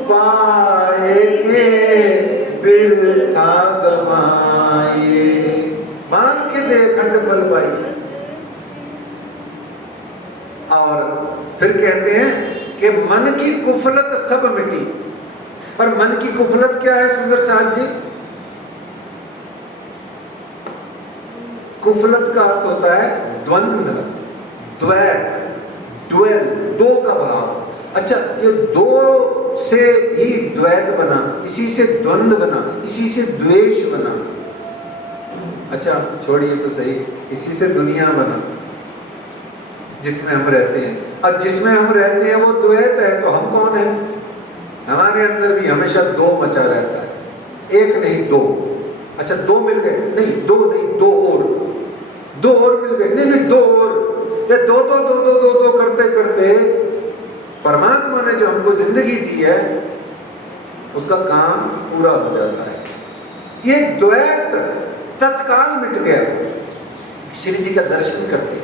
पाए के बिरथा गवाए। मान के दे अखंड फल पाइए। और फिर कहते हैं कि मन की कुफलत सब मिटी। पर मन की कुफलत क्या है सुंदर साथ जी? कुफलत का अर्थ होता है द्वंद्व, द्वैत, ड्वेल, दो का भाव। अच्छा, ये दो से ही द्वैत बना, इसी से द्वंद्व बना, इसी से द्वेष बना। अच्छा छोड़िए तो सही, इसी से दुनिया बना जिसमें हम रहते हैं। अब जिसमें हम रहते हैं वो द्वैत है, तो हम कौन है? हमारे अंदर भी हमेशा दो मचा रहता है, एक नहीं दो। अच्छा दो मिल गए? नहीं दो नहीं, दो और मिल गए? नहीं दो और। वे दो करते करते परमात्मा ने जो हमको जिंदगी दी है उसका काम पूरा हो जाता है। ये द्वैत तत्काल मिट गया श्री जी का दर्शन करके।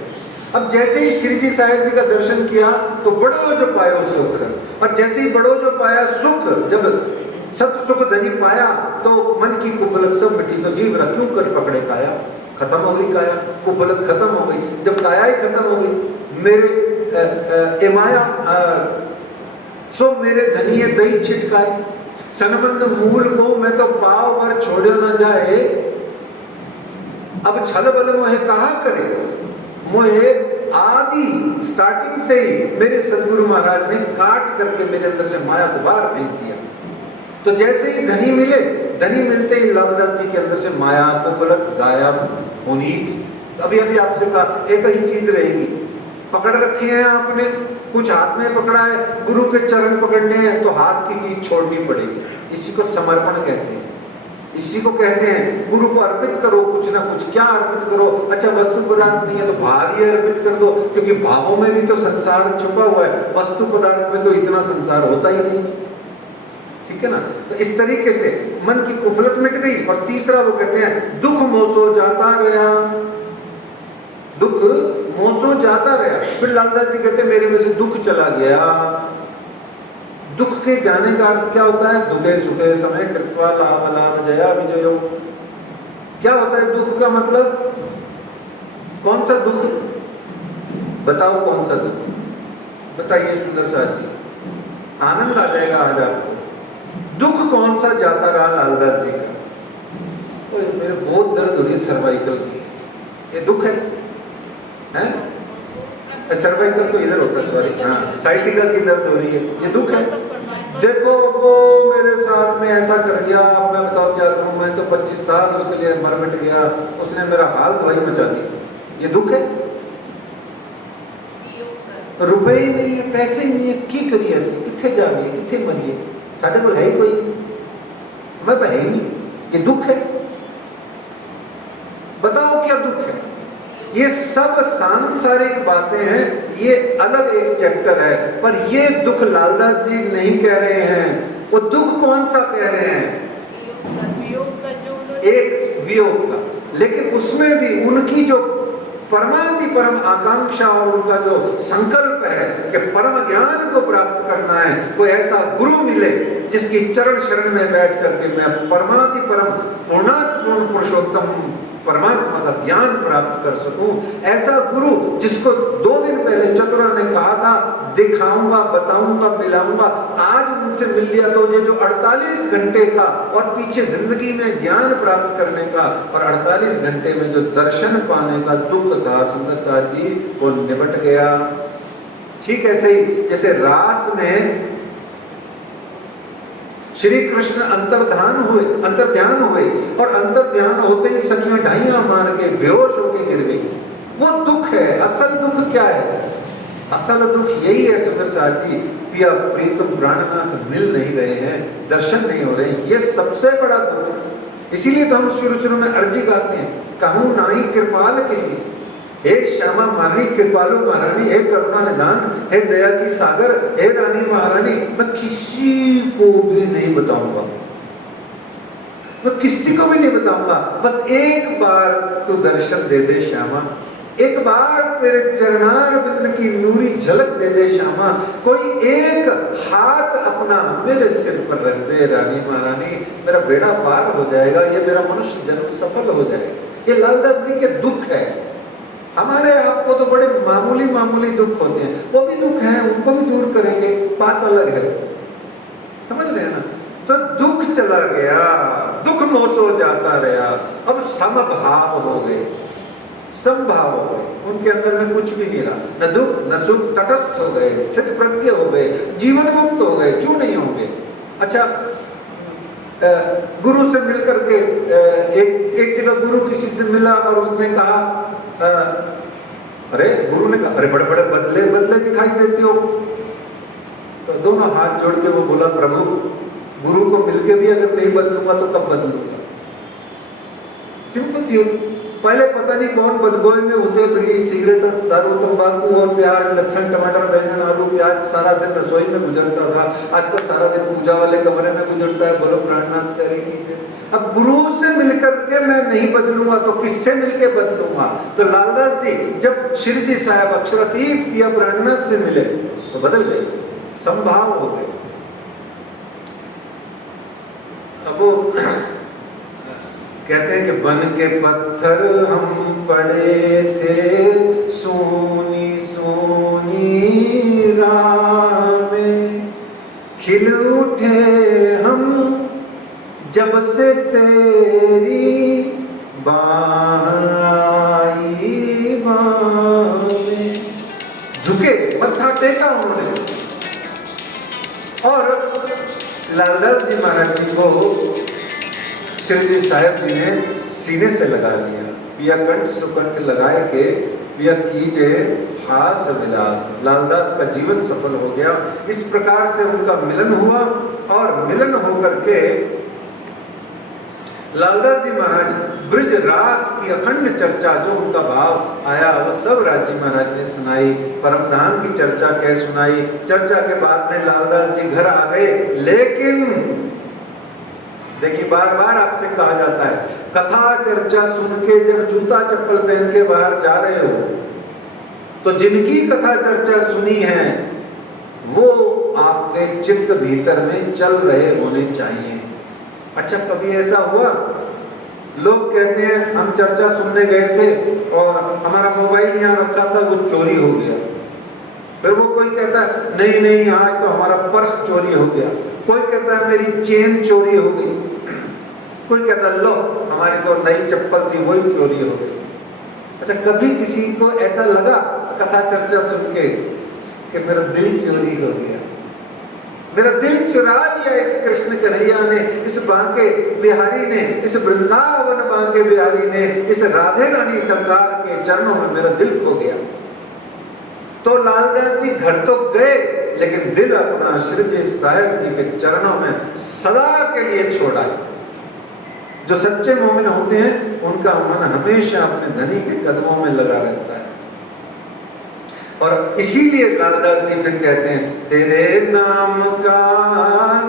अब जैसे ही श्री जी साहिब जी का दर्शन किया तो बड़ो जो पायो सुख, और जैसे ही बड़ो जो पाया सुख, जब सत सुख धनी पाया तो मन की कुफलत सब मिटी। तो जीव क्यों कर पकड़े काया, खत्म हो गई काया, कुफलत खत्म हो गई। जब काया ही खत्म हो गई, मेरे एमाया सो मेरे धनिये दही छिटकाए, सनबंद मूल को मैं तो पाव पर छोड़ो न जाए। अब छल बल मोहे कहा करे, मोहे आदि स्टार्टिंग से ही मेरे सदगुरु महाराज ने काट करके मेरे अंदर से माया को बाहर फेंक दिया। तो जैसे ही धनी मिले, धनी मिलते ही लालदास जी के अंदर से माया कुफलत गायब होनी। अभी अभी आपसे कहा एक ही चीज रहेगी, पकड़ रखे हैं आपने, कुछ हाथ में पकड़ा है, गुरु के चरण पकड़ने हैं तो हाथ की चीज छोड़नी पड़ेगी। इसी को समर्पण कहते हैं, इसी को कहते हैं गुरु को अर्पित करो कुछ ना कुछ। क्या अर्पित करो? अच्छा वस्तु पदार्थ नहीं है तो भाव ही अर्पित कर दो, क्योंकि भावों में भी तो संसार छुपा हुआ है, वस्तु पदार्थ में तो इतना संसार होता ही नहीं। ठीक है ना? तो इस तरीके से मन की कुफलत मिट गई। और तीसरा वो कहते हैं दुख मोसो जाता रहा, दुख मोसो जाता रहा। फिर लालदास जी कहते हैं मेरे में से दुख चला गया। दुख के जाने का अर्थ क्या होता है? दुखे सुखे समय कृत्वा लाभ लाभ जया विजयो। क्या होता है दुख का मतलब? कौन सा दुख? बताओ कौन सा दुख? बताइए सुंदर साथ जी, आनंद आ जाएगा आज आपको। दुख कौन सा जाता रहा लालदास जी का? तो मेरे बहुत दर्द हो रही है सर्वाइकल की, ये दुख है? सर्वाइकल तो इधर होता है, सॉरी, हाँ साइटिका की दर्द हो रही है, ये दुख है। देखो वो मेरे साथ में ऐसा कर गया, अब मैं बताओ क्या करूं, मैं तो 25 साल उसके लिए मर मिट गया, उसने मेरा हाल दवाई मचा दी, ये दुख है? रुपए ही नहीं है, पैसे ही नहीं है, की करिए ऐसे, किथे जाइए, किथे मरिए, साढ़े को है ही कोई, मैं तो है ही नहीं, ये दुख है? बताओ क्या दुख है? ये सब सांसारिक बातें हैं, ये अलग एक चैप्टर है। पर ये दुख लालदास जी नहीं कह रहे हैं। वो दुख कौन सा कह रहे हैं? एक वियोग का। लेकिन उसमें भी उनकी जो परमाति परम आकांक्षा और उनका जो संकल्प है कि परम ज्ञान को प्राप्त करना है, कोई ऐसा गुरु मिले जिसकी चरण शरण में बैठ करके मैं परमाति परम पूर्णात्म पुरुषोत्तम परमात्मा का ज्ञान प्राप्त कर सकूं। ऐसा गुरु जिसको 2 दिन पहले चतुरा ने कहा था दिखाऊंगा, बताऊंगा, मिलाऊंगा, आज उनसे मिल लिया तो ये जो 48 घंटे का और पीछे जिंदगी में ज्ञान प्राप्त करने का और 48 घंटे में जो दर्शन पाने का दुख था सुंदर साथ जी, वो निपट गया। ठीक ऐसे ही जैसे रास में श्री कृष्ण अंतर्ध्यान हुए और अंतर्ध्यान होते ही सखियां ढाइयां मार के बेहोश होके गिर गई। वो दुख है। असल दुख क्या है? असल दुख यही है सुंदर साथ जी, पिया प्रीतम प्राणनाथ मिल नहीं रहे हैं, दर्शन नहीं हो रहे हैं, ये सबसे बड़ा दुख है। इसीलिए तो हम शुरू में अर्जी गाते हैं, कहूं नाही कृपाल किसी से, हे श्यामा मारनी कृपालु महारानी, हे करुणा निधान, हे दया की सागर, हे रानी महारानी, मैं किसी को भी नहीं बताऊंगा, मैं किसी को भी नहीं बताऊंगा, बस एक बार तू दर्शन दे दे श्यामा, एक बार तेरे चरणार बिंद की नूरी झलक दे दे श्यामा, कोई एक हाथ अपना मेरे सिर पर रख दे रानी महारानी, मेरा बेड़ा पार हो जाएगा, ये मेरा मनुष्य जन्म सफल हो जाएगा। ये लालदास जी के दुख है। हमारे आपको तो बड़े मामूली दुख होते हैं, वो भी दुख हैं, उनको भी दूर करेंगे, बात अलग है, समझ रहे हैं ना? तो दुख चला गया, दुख मोसो जाता रहा, अब समभाव हो गए, समभाव हो गए, उनके अंदर में कुछ भी नहीं रहा, न दुख न सुख, तटस्थ हो गए, स्थित प्रज्ञ हो गए, जीवन मुक्त हो गए। क्यों नहीं होंगे? अच्छा गुरु से मिलकर के एक जगह गुरु किसी से मिला और उसने कहा अरे गुरु ने कहा अरे बड़े बड़े बदले दिखाई देते हो। तो दोनों हाथ जोड़ के वो बोला प्रभु गुरु को मिलके भी अगर नहीं बदलूंगा तो कब बदलूंगा? Simple theory. पहले पता नहीं कौन बदबोई में होते, बीड़ी सिगरेट और दारू तंबाकू और प्याज लहसुन टमाटर बैंगन आलू प्याज सारा दिन रसोई में गुजरता था। आजकल सारा दिन पूजा वाले कमरे में गुजरता है। बोलो प्राणनाथ प्यारे कीजिए। अब गुरु से मिलकर के मैं नहीं बदलूंगा तो किससे मिलके बदलूंगा? तो लालदास जी जब श्री जी साहब अक्षरातीत पिया प्राणनाथ से मिले तो बदल गए, संभाव हो गए। अब वो कहते हैं कि बन के पत्थर हम पड़े थे सोनी सोनी राह में, खिल उठे हम जब से तेरी बाह आई बाह में। झुके, मत्था टेका उन्होंने। और लालदास जी महाराज जी को श्री जी साहब जी ने सीने से लगा लिया। पिया कंठ सुकंठ लगाए के पिया कीजे हास विलास। लालदास का जीवन सफल हो गया। इस प्रकार से उनका मिलन हुआ और मिलन होकर के लालदास जी महाराज ब्रज रास की अखंड चर्चा जो उनका भाव आया वो सब राज जी महाराज ने सुनाई। परम धाम की चर्चा कह सुनाई। चर्चा के बाद में लालदास जी घर आ गए। लेकिन देखिए बार बार आपसे कहा जाता है कथा चर्चा सुन के जब जूता चप्पल पहन के बाहर जा रहे हो तो जिनकी कथा चर्चा सुनी है वो आपके चित्त भीतर में चल रहे होने चाहिए। अच्छा कभी ऐसा हुआ लोग कहते हैं हम चर्चा सुनने गए थे और हमारा मोबाइल यहाँ रखा था वो चोरी हो गया। फिर वो कोई कहता है नहीं नहीं आज तो हमारा पर्स चोरी हो गया। कोई कहता है मेरी चेन चोरी हो गई। कोई कहता है लो हमारी तो नई चप्पल थी वही चोरी हो गई। अच्छा कभी किसी को ऐसा लगा कथा चर्चा सुन के कि मेरा दिल चोरी हो गया, मेरा दिल चुरा लिया इस कृष्ण कन्हैया ने, इस बांके बिहारी ने, इस वृंदावन बांके बिहारी ने, इस राधे रानी सरकार के चरणों में मेरा दिल खो गया। तो लालदास जी घर तो गए लेकिन दिल अपना श्री जी साहब जी के चरणों में सदा के लिए छोड़ा। जो सच्चे मोमिन होते हैं उनका मन हमेशा अपने धनी के कदमों में लगा रहता है। और इसीलिए लालदास जी फिर कहते हैं तेरे नाम का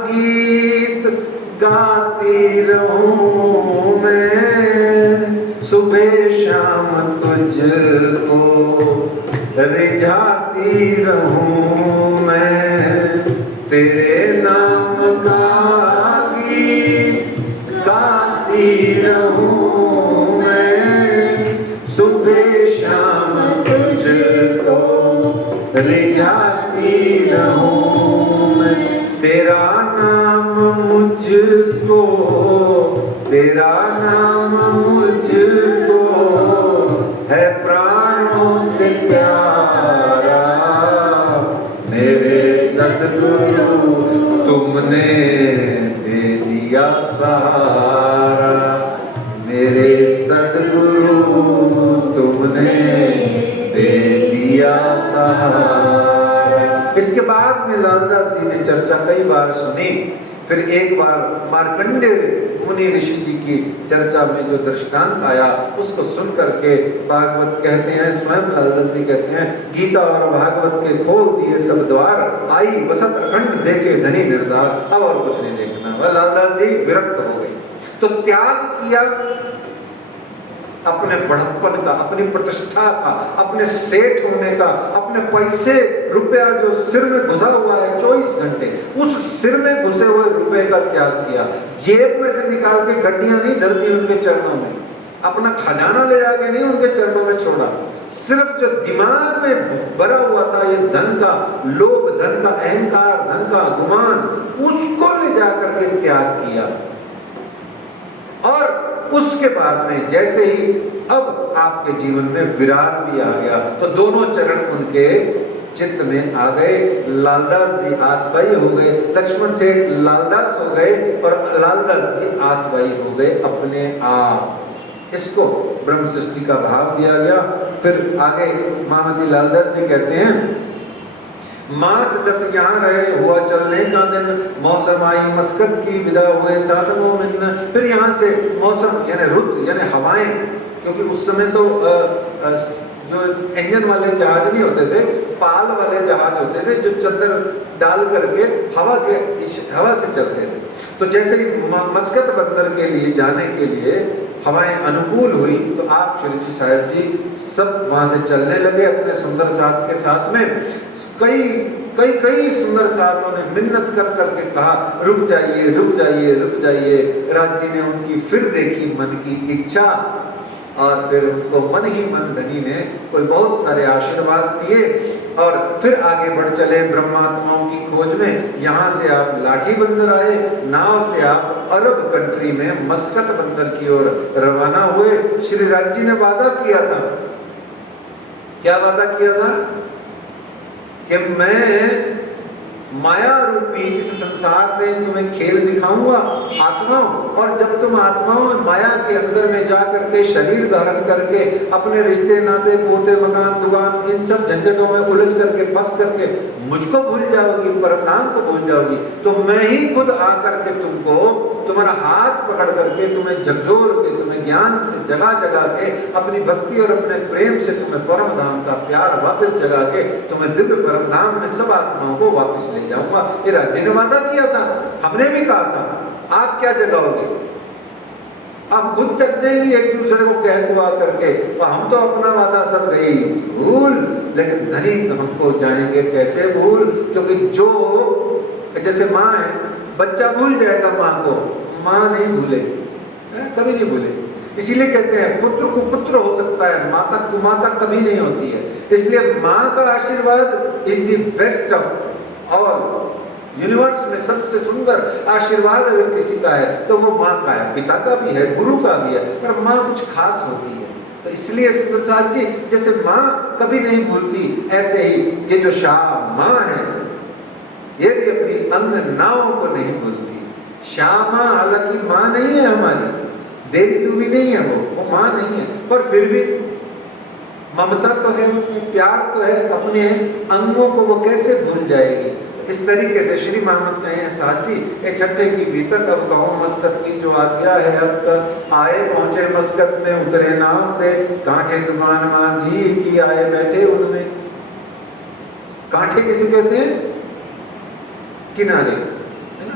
गीत गाती रहूं मैं, सुबह शाम तुझको रिझाती रहूं मैं। तेरे नाम का गीत गाती रहूं मैं, सुबह शाम तुझको रिझाती रहूं मैं। तेरा नाम मुझको, तेरा नाम मुझको है प्राणों से प्यारा। मेरे सद्गुरु तुमने दे दिया सहारा, मेरे सद्गुरु तुमने दे दिया सहारा। इसके बाद में लालदास जी ने चर्चा कई बार सुनी। फिर एक बार मार्कंडेय मुनि ऋषि जी की चर्चा में जो दृष्टांत आया उसको सुन करके भागवत कहते हैं, स्वयं लालदास जी कहते हैं गीता और भागवत के खोल दिए सब द्वार, आई वसत अखंड देखे धनी निर्धार। अब और कुछ नहीं देखना। वह लालदास जी विरक्त हो गए तो त्याग किया अपने बड़प्पन का, अपनी प्रतिष्ठा का, अपने सेठ होने का, अपने पैसे रुपया जो सिर में घुसा हुआ है 24 घंटे, उस सिर में घुसे हुए रुपए का त्याग किया। जेब में से निकाल के गड्डियां नहीं धर दी उनके चरणों में, अपना खजाना ले जाके नहीं उनके चरणों में छोड़ा। सिर्फ जो दिमाग में भरा हुआ था ये धन का लोभ, धन का अहंकार, धन का गुमान, उसको ले जाकर के त्याग किया। और उसके बाद में जैसे ही अब आपके जीवन में विराग भी आ गया तो दोनों चरण उनके चित्त में आ गए। लालदास जी आसवाई हो गए, लक्ष्मण सेठ लालदास हो गए और लालदास जी आसवाई हो गए अपने आप। इसको ब्रह्म सृष्टि का भाव दिया गया। फिर आगे महामती लालदास जी कहते हैं मास 10 यहाँ रहे, हुआ चलने का दिन, मौसम आई मस्कत की, विदा हुए सात मोमिन। फिर यहाँ से मौसम यानी रुत यानी हवाएं क्योंकि उस समय तो जो इंजन वाले जहाज नहीं होते थे, पाल वाले जहाज होते थे जो चद्दर डाल करके हवा से चलते थे। तो जैसे ही मस्कत बंदर के लिए जाने के लिए हवाएं अनुकूल हुई तो आप श्री जी साहब जी सब वहाँ से चलने लगे अपने सुंदर साथ के साथ में। कई सुंदर साथों ने मिन्नत कर करके कहा रुक जाइए रुक जाइए रुक जाइए। राज जी ने उनकी फिर देखी मन की इच्छा और फिर उनको मन ही मन धनी ने कोई बहुत सारे आशीर्वाद दिए और फिर आगे बढ़ चले ब्रह्मात्माओं की खोज में। यहाँ से आप लाठी बंदर आए, नाव से आप अरब कंट्री में मस्कत बंदर की ओर रवाना हुए। श्री राज जी ने वादा किया था, क्या वादा किया था कि मैं माया रूपी इस संसार में तुम्हें खेल दिखाऊंगा आत्माओं, और जब तुम आत्माओं माया के अंदर में जा करके शरीर धारण करके अपने रिश्ते नाते पोते मकान दुकान इन सब झंझटों में उलझ करके फंस करके मुझको भूल जाओगी, परमधाम को भूल जाओगी, तो मैं ही खुद आकर के तुमको तुम्हारा हाथ पकड़ करके तुम्हें झकझोर के तुम्हें ज्ञान से जगा जगा के अपनी भक्ति और अपने प्रेम से तुम्हें परम धाम का प्यार वापस जगा के तुम्हें दिव्य परम धाम में सब आत्माओं को वापस ले जाऊंगा। ये राज्य ने वादा किया था, हमने भी कहा था। आप क्या जगाओगे? आप खुद जग जाएंगे एक दूसरे को कह कुआ करके, और हम तो अपना वादा सब गई भूल, लेकिन धनी हमको जाएंगे कैसे भूल? क्योंकि जो जैसे माँ है, बच्चा भूल जाएगा माँ को, माँ नहीं भूलेगी, कभी नहीं भूलेगी। इसीलिए कहते हैं पुत्र कुपुत्र हो सकता है, माता कुमाता कभी नहीं होती है। इसलिए माँ का आशीर्वाद is the best of all. Universe में सबसे सुंदर आशीर्वाद अगर किसी का है तो वो माँ का है, पिता का भी है, गुरु का भी है, पर माँ कुछ खास होती है। तो इसलिए सुंदर साथ जी जैसे माँ कभी नहीं भूलती, ऐसे ही ये जो शाह माँ है ये भी अपनी अंगनाओं को नहीं भूलती। शाह माँ हालांकि माँ नहीं है हमारी, देवी दूवी नहीं है, वो माँ नहीं है, पर फिर भी ममता तो है, प्यार तो है, अपने अंगों को वो कैसे भूल जाएगी। इस तरीके से श्री मोहम्मद कहे हैं साथी एक छठे की बीतक अब कहूँ मस्कत की जो आज्ञा है। अब आए पहुंचे मस्कत में उतरे नाव से, कांठे दुकान मां जी की आए बैठे उनमें। कांठे किसे कहते हैं? किनारे, है ना,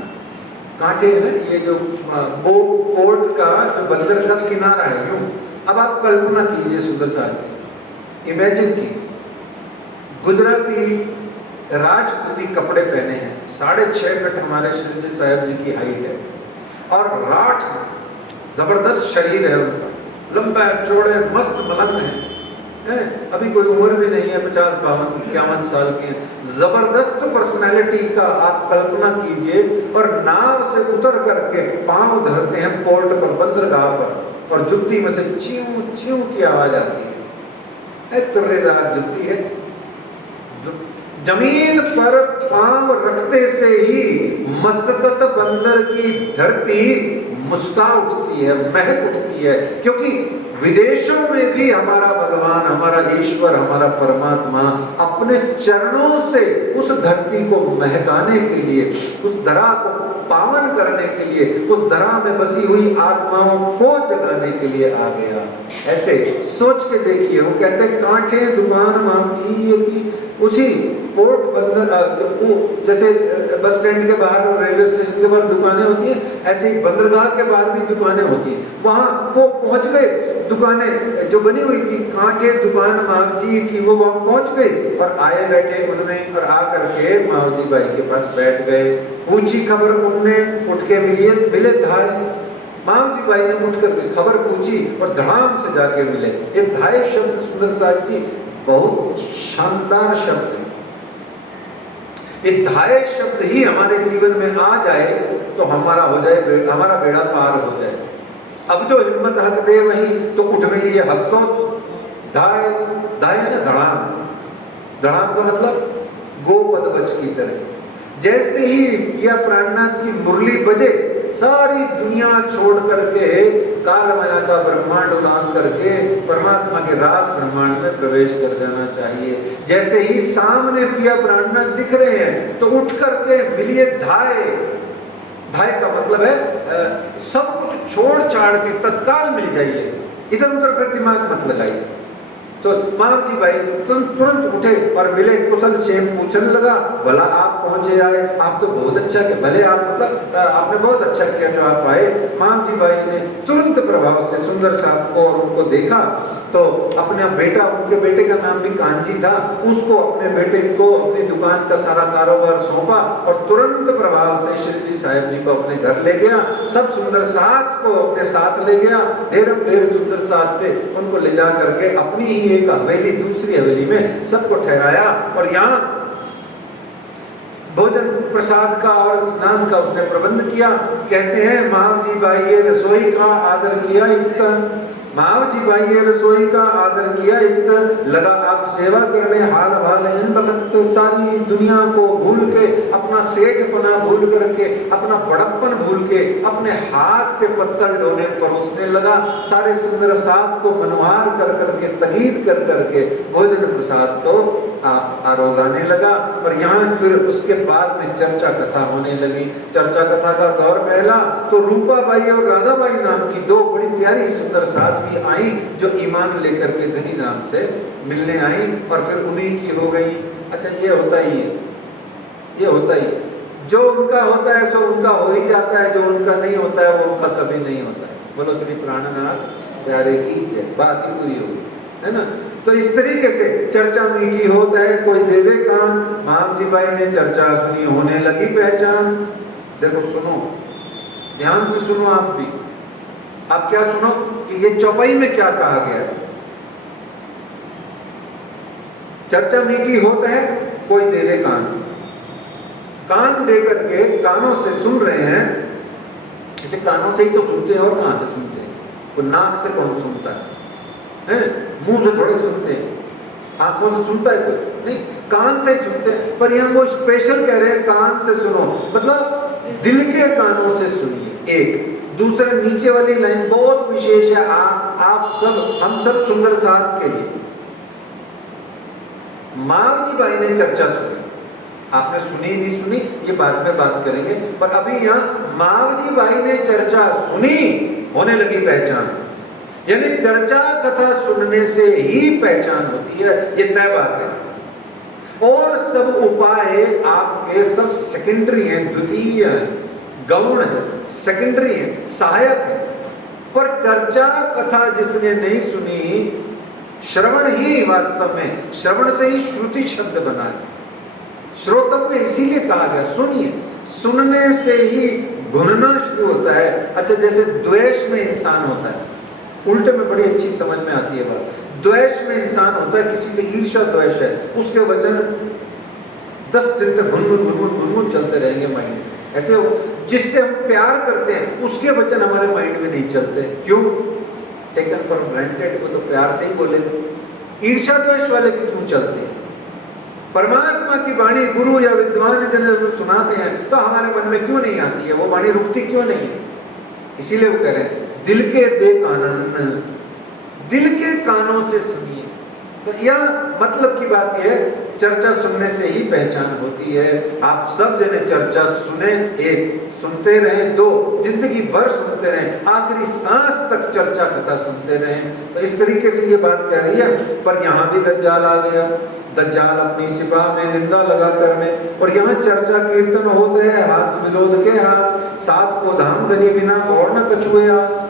कांठे है ना, ये जो पोर्ट का जो बंदर का किनारा है यूं। अब आप कल्पना कीजिए सुंदर साथी, इमेजिन की गुजराती राजपूती कपड़े पहने हैं, 6.5 फीट हमारे श्री जी साहब जी की हाइट है, और राठ जबरदस्त शरीर है उनका, लंबा चौड़े मस्त मलंग है, अभी कोई उम्र भी नहीं है, 50-52-51 साल के, जबरदस्त पर्सनैलिटी का आप कल्पना कीजिए। और नाव से उतर करके पांव धरते हैं पोर्ट पर, बंदरगाह पर, और जुत्ती में से च्यू च्यू की आवाज आती है, तुर्रेदार जुत्ती है। जमीन पर पांव रखते से ही मस्कत बंदर की धरती मुस्का उठती है, महक उठती है, क्योंकि विदेशों में भी हमारा भगवान, हमारा ईश्वर, हमारा परमात्मा अपने चरणों से उस धरती को महकाने के लिए, उस धरा को पावन करने के लिए, उस धरा में बसी हुई आत्माओं को जगाने के लिए आ गया। ऐसे सोच के देखिए, वो कहते हैं कांठे दुकान मांगती है कि उसी पोर्ट बंदर जैसे बस स्टैंड के बाहर और रेलवे स्टेशन के बाहर दुकानें होती हैं, ऐसे ही बंदरगाह के बाहर भी दुकानें होती हैं। वहाँ वो पहुँच गए, दुकानें जो बनी हुई थी कांठे दुकान मावजी की, वो वहाँ पहुँच गई और आए बैठे उनमें, और आ करके मावजी बाई के पास बैठ गए। पूछी खबर उनने, उठ के मिले धाय। मावजी बाई ने उठ कर खबर पूछी और धड़ाम से जाके मिले। ये धाय शब्द सुंदर साथ जी बहुत शानदार शब्द है। ये धाय शब्द ही हमारे जीवन में आ जाए तो हमारा हो जाए, हमारा बेड़ा पार हो जाए। अब जो हिम्मत हक दे वहीं तो उठ मिली है हक सो। धाय, धाय है ना धड़ाम, धड़ाम का मतलब गोपद बच की तरह। जैसे ही यह प्राणनाथ की मुरली बजे, सारी दुनिया छोड़ करके काल माया का ब्रह्मांड उड़ान करके परमात्मा के रास ब्रह्मांड में प्रवेश कर जाना चाहिए। जैसे ही सामने पिया प्राणनाथ दिख रहे हैं तो उठ करके मिलिए धाय। धाय का मतलब है सब कुछ छोड़ छाड़ के तत्काल मिल जाइए। इधर उधर फिर दिमाग मत लगाइए। तो माम जी भाई तुरंत उठे और मिले, कुशल क्षेम पूछने लगा। भला आप पहुंचे आए, आप तो बहुत अच्छा किया, भले आप मतलब आपने बहुत अच्छा किया जो आप आए। माम जी भाई ने तुरंत प्रभाव से सुंदर साथ को और उनको देखा तो अपना बेटा, उनके बेटे का नाम भी कांजी था, उसको अपने बेटे को अपनी दुकान का सारा कारोबार सौंपा और तुरंत प्रभाव से श्री जी साहब जी को अपने घर ले गया। सब सुंदर साथ को अपने साथ ले गया, ढेर सुंदर साथ थे, उनको ले जा करके अपनी ही एक हवेली, दूसरी हवेली में सबको ठहराया और यहाँ भोजन प्रसाद का और स्नान का उसने प्रबंध किया। कहते हैं माव जी भाई ये रसोई का आदर किया इतना, माव जी भाई ये रसोई का आदर किया इतना, लगा आप सेवा करने हाल भाल इन वक्त सारी दुनिया को भूल के, अपना सेठपना भूल करके, अपना बड़प्पन भूल के अपने हाथ से पत्तल डोने परोसने लगा। सारे सुंदर साथ को मनवार कर करके, तगीद कर करके भोजन प्रसाद को आप आरोगाने लगा। और यहाँ फिर उसके बाद में चर्चा कथा होने लगी। चर्चा कथा का दौर पहला तो रूपा बाई और राधा बाई नाम की दो बड़ी प्यारी सुंदर साथ भी आई जो ईमान लेकर के धनी नाम से मिलने आई और फिर उन्हीं की हो गई। अच्छा ये होता ही है, ये होता ही, जो उनका होता है सो उनका हो ही जाता है, जो उनका नहीं होता है वो उनका कभी नहीं होता है। बोलो श्री प्राणनाथ प्यारे की जय, बात ही पूरी होगी, है ना। तो इस तरीके से चर्चा मीठी होता है, कोई देवे कान। माम जी भाई ने चर्चा सुनी, होने लगी पहचान। देखो सुनो, ध्यान से सुनो आप भी। आप क्या सुनो कि ये चौपाई में क्या कहा गया है। चर्चा मीठी होता है, कोई देवे कान, कान दे करके कानों से सुन रहे हैं। अच्छा कानों से ही तो सुनते हैं, और कहां से सुनते हैं? वो नाक से कौन सुनता है? मुंह से थोड़े सुनते हैं, आंखों से सुनता है कोई? नहीं, कान से सुनते हैं। पर यहाँ वो स्पेशल कह रहे हैं कान से सुनो, मतलब दिल के कानों से सुनिए। एक दूसरा नीचे वाली लाइन बहुत विशेष है, आप सब, हम सब सुंदर साथ के लिए। माव जी भाई ने चर्चा सुनी, आपने सुनी नहीं सुनी ये बाद में बात करेंगे, पर अभी यहाँ माव जी भाई ने चर्चा सुनी, होने लगी पहचान। यानी चर्चा कथा सुनने से ही पहचान होती है, ये तय बात है। और सब उपाय आपके सब सेकेंडरी हैं, द्वितीय गौण है, सेकेंडरी है, सहायक है। पर चर्चा कथा जिसने नहीं सुनी, श्रवण ही वास्तव में, श्रवण से ही श्रुति शब्द बना है। श्रोतव्य इसीलिए कहा गया, सुनिए। सुनने से ही गुनना शुरू होता है। अच्छा जैसे द्वेष में इंसान होता है, उल्टे में बड़ी अच्छी समझ में आती है बात। द्वेष में इंसान होता है, किसी से ईर्ष्या द्वेष है, उसके वचन 10 दिन तक गुनगुन चलते रहेंगे माइंड में। ऐसे हो, जिससे हम प्यार करते हैं उसके वचन हमारे माइंड में नहीं चलते। क्यों? टेकन फॉर ग्रांटेड को तो प्यार से ही बोले, ईर्ष्या द्वेष वाले के क्यों चलते हैं? परमात्मा की वाणी गुरु या विद्वान जन सुनाते हैं तो हमारे मन में क्यों नहीं आती है? वो वाणी रुकती क्यों नहीं है? इसीलिए वो कह रहे हैं दिल के दे कानन, दिल के कानों से सुनिए। तो यह मतलब की बात यह है, चर्चा सुनने से ही पहचान होती है। आप सब जने चर्चा सुने, एक सुनते रहे, दो जिंदगी भर सुनते रहे, आखिरी सांस तक चर्चा कथा सुनते रहे। तो इस तरीके से ये बात कह रही है। पर यहाँ भी दज्जाल आ गया, दज्जाल अपनी सिपा में निंदा लगा करने। और यहाँ चर्चा कीर्तन होते हैं, हास विनोद के हास, सात को धाम धनी बिना और न कछुए आस।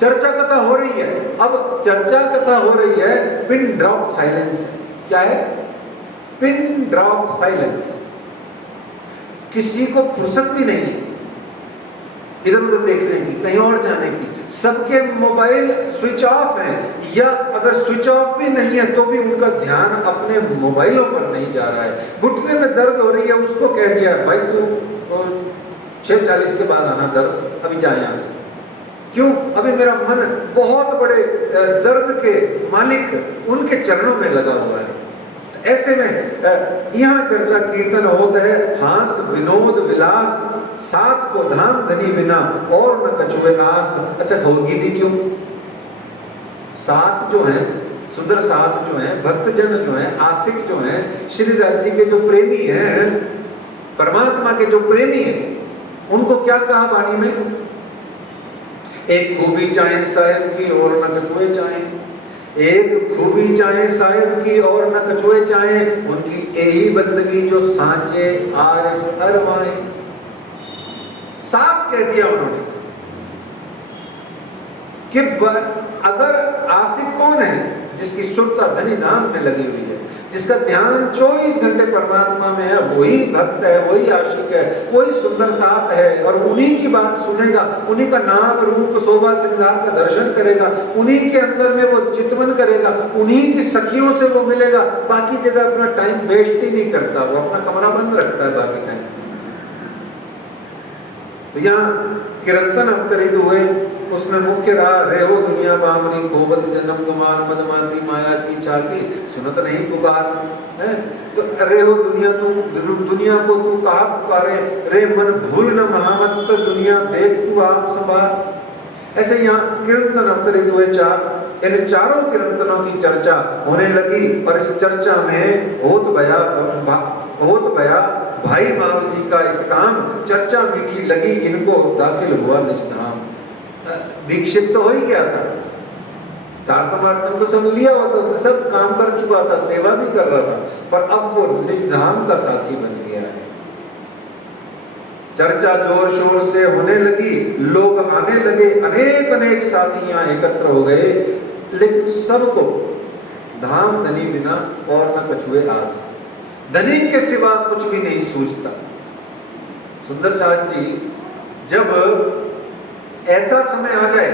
चर्चा कथा हो रही है, अब चर्चा कथा हो रही है, पिन ड्रॉप साइलेंस। क्या है? Pin drop silence. किसी को फुर्सत भी नहीं है इधर उधर देखने की, कहीं और जाने की। सबके मोबाइल स्विच ऑफ हैं, या अगर स्विच ऑफ भी नहीं है तो भी उनका ध्यान अपने मोबाइलों पर नहीं जा रहा है। घुटने में दर्द हो रही है, उसको कह दिया भाई तू 6:40 के बाद आना, दर्द अभी जा यहाँ से। क्यों? अभी मेरा मन बहुत बड़े दर्द के मालिक उनके चरणों में लगा हुआ है। ऐसे में यहाँ चर्चा कीर्तन होता है, हास विनोद विलास, सात को धाम धनी बिना और न कछुए आस। अच्छा होगी भी क्यों? साथ जो है, सुंदर साथ जो है, भक्तजन जो है, आशिक जो है, श्री राज जी के जो प्रेमी हैं, परमात्मा के जो प्रेमी हैं, उनको क्या कहा वाणी में एक खूबी चाहे साहिब की और न कछुए चाहे, एक खूबी चाहे साहिब की और न कछुए चाहे, उनकी यही बंदगी जो सांचे आरिफ अरवाए। साफ कह दिया उन्होंने कि अगर आशिक कौन है, जिसकी सुरता धनी धाम में लगी हुई है, जिसका ध्यान 24 घंटे परमात्मा में है, वही भक्त है, वही आशिक है, वही सुंदर साथ है, और उन्हीं की बात सुनेगा, उन्हीं का नाम रूप शोभा श्रृंगार का दर्शन करेगा, उन्हीं के अंदर में वो चितवन करेगा, उन्हीं की सखियों से वो मिलेगा, बाकी जगह अपना टाइम वेस्ट ही नहीं करता, वो अपना कमरा बंद रखता है बाकी टाइम। तो यहाँ कीर्तन अवतरित हुए, उसमें मुख्य रहा रेहो दुनिया बामरी खोबत जन्म गमान मदमाती माया की छाकी सुनत नहीं पुकार है। तो रेहो दुनिया, तू दुनिया को तू कहा पुकारे, रे मन भूल न महामत दुनिया देख तू आप संभाल। ऐसे यहाँ कीर्तन अवतरित हुए चार, इन चारों कीर्तनों की चर्चा होने लगी, और इस चर्चा में होत भया भाई माव जी का इत्काम, चर्चा मीठी लगी इनको, दाखिल हुआ निज धाम। दीक्षित तो हो ही गया था, तारतम तो सब लिया हुआ था, सब काम कर चुका था, सेवा भी कर रहा था, पर अब वो निज धाम का साथी बन गया है। चर्चा जोर शोर से होने लगी, लोग आने लगे, अनेक अनेक साथी यहाँ एकत्र हो गए, लेकिन सबको धाम धनी बिना और न कछुए आस, धनी के सिवा कुछ भी नहीं सूझता। सुंदर साथ जी, जब ऐसा समय आ जाए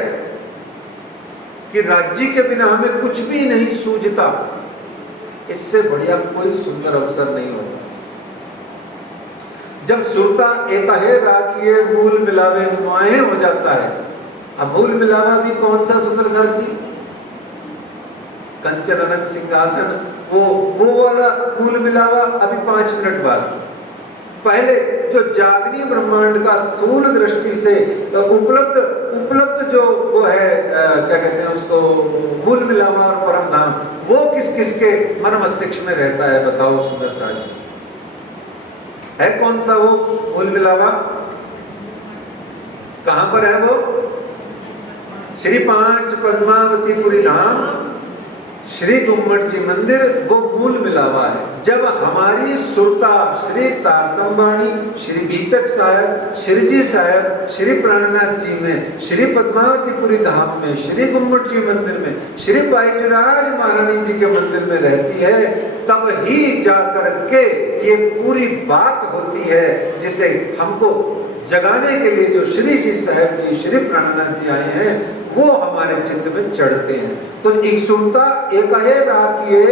कि राज्य के बिना हमें कुछ भी नहीं सूझता, इससे बढ़िया कोई सुंदर अवसर नहीं होता। जब सुरता एकाहे राखिए मूल मिलावे मुआहे हो जाता है। अब मूल मिलावा भी कौन सा सुंदर साथ जी? कंचन अनंत सिंहासन, वो वाला मूल मिलावा अभी 5 मिनट बाद। पहले जो जागनी ब्रह्मांड का स्थूल दृष्टि से उपलब्ध जो वो है, क्या कहते हैं उसको, मूल मिलावा और परम धाम, वो किस किस के मन मस्तिष्क में रहता है बताओ सुंदर साथ जी? है कौन सा वो मूल मिलावा? कहां पर है वो? श्री 5 पद्मावतीपुरी धाम, श्री गुम्मट जी मंदिर, वो मूल मिलावा है। जब हमारी सुरता श्री तारतम्बाणी, श्री बीतक साहब, श्री जी साहब, श्री प्राणनाथ जी में, श्री पद्मावतीपुरी धाम में, श्री गुम्मट जी मंदिर में, श्री बाईजराज महारानी जी के मंदिर में रहती है, तब ही जाकर के ये पूरी बात होती है, जिसे हमको जगाने के लिए जो श्री जी साहब जी, श्री प्राणनाथ जी आए हैं, वो हमारे चित्त में चढ़ते हैं। तो एक सुनता एकाहे राखिए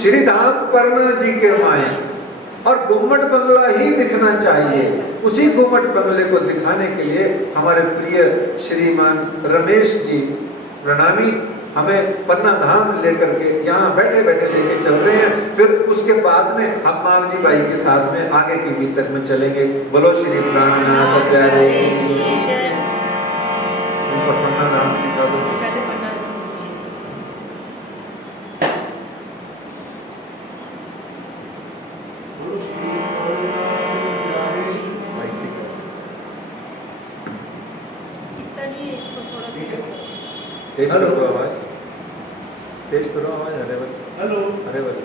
श्री धाम परना जी के माए, और गुम्मट बंगला ही दिखना चाहिए। उसी गुम्मट बंगले को दिखाने के लिए हमारे प्रिय श्रीमान रमेश जी प्रणामी हमें पन्ना धाम लेकर के यहाँ बैठे बैठे लेके चल रहे हैं। फिर उसके बाद में हम माव जी बाई के साथ में आगे की बीतक में चलेंगे। बोलो श्री प्राणनाथ प्यारे, पन्ना धाम दिखा दो। तेज कर दो आवाज, तेज करो आवाज। हरे बल, हेलो, हरे बल,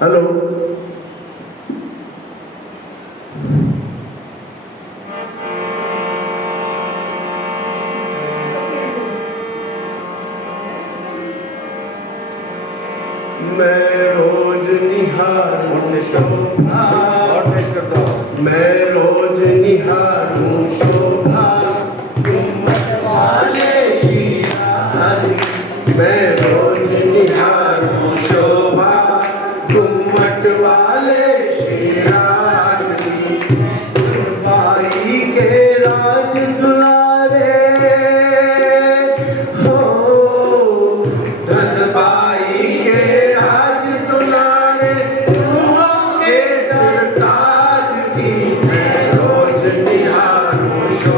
हेलो। मैं रोज निहारूं शोभा, और तेज कर दो। मैं रोज निहारूं शोभा, मैं रोज निहारूं शोभा, गुम्मट वाले श्रीराज की, भाई के राज दुलारे हो, धन भाई के राज दुलारे, के सरताज की, मैं रोज निहारूं शोभा।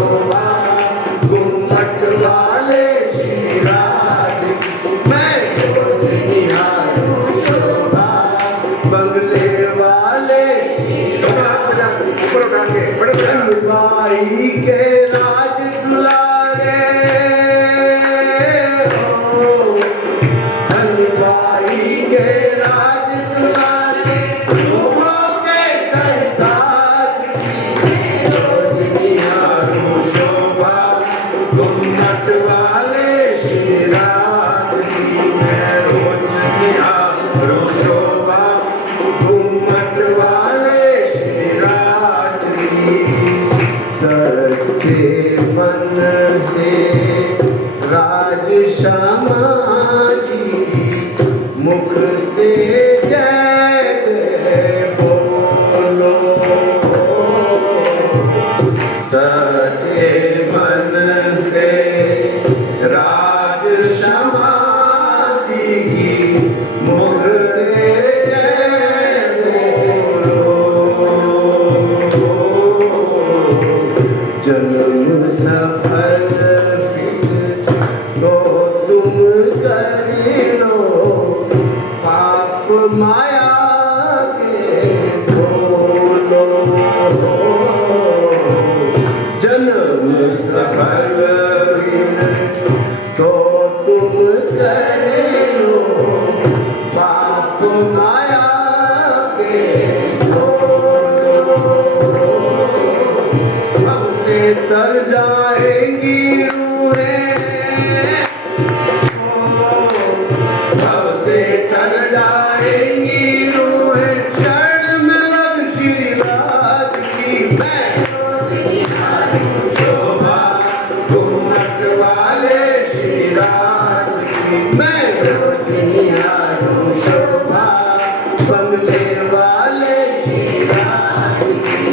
तो तुम कर लो पाप माया के हमसे तर जाएंगी रूहें, हमसे तर जाएंगी रूहें। शरण में अब श्री राज की मैं शोभा, घूमट वाले श्री राज की मैं रोज निहारूं शोभा, बंगले वाले श्री राज की।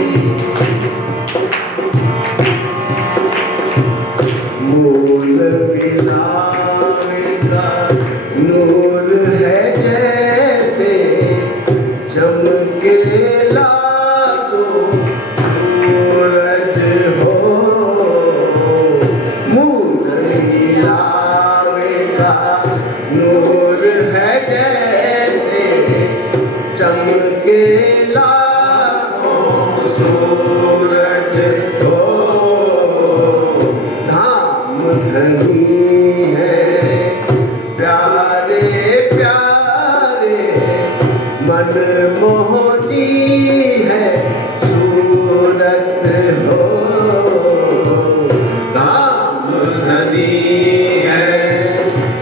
मूल मिलावेगा नूर है जैसे चमकेला तो सूरज हो। मूल मिलावेगा नूर है जैसे चमकेला हो सूरज हो। धनी है प्यारे प्यारे मनमोहनी है सूरत हो। धाम धनी है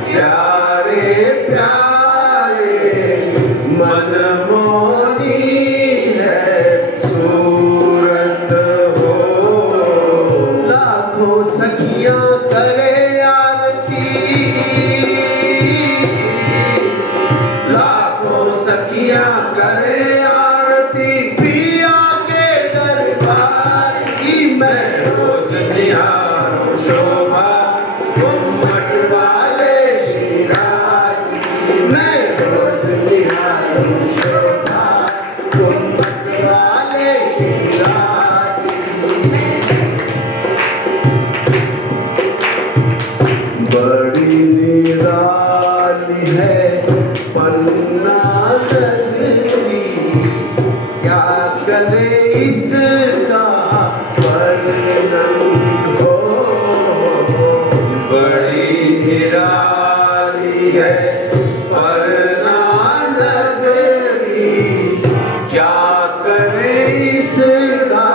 प्यारे प्यारे मनमोहनी है सूरत हो। लाखों सखियां करे आरती, लाखों सखियां करे आरती, पिया के दरबार की मैं रोज निहारूं शोभा, घूमट वाले श्री राज की मैं रोज निहारूं शोभा, घूमट वाले श्री राज की। बड़ी निराली है पन्ना नगरी, क्या करे इसका वर्णन हो। बड़ी निराली है पन्ना नगरी, क्या करे इसका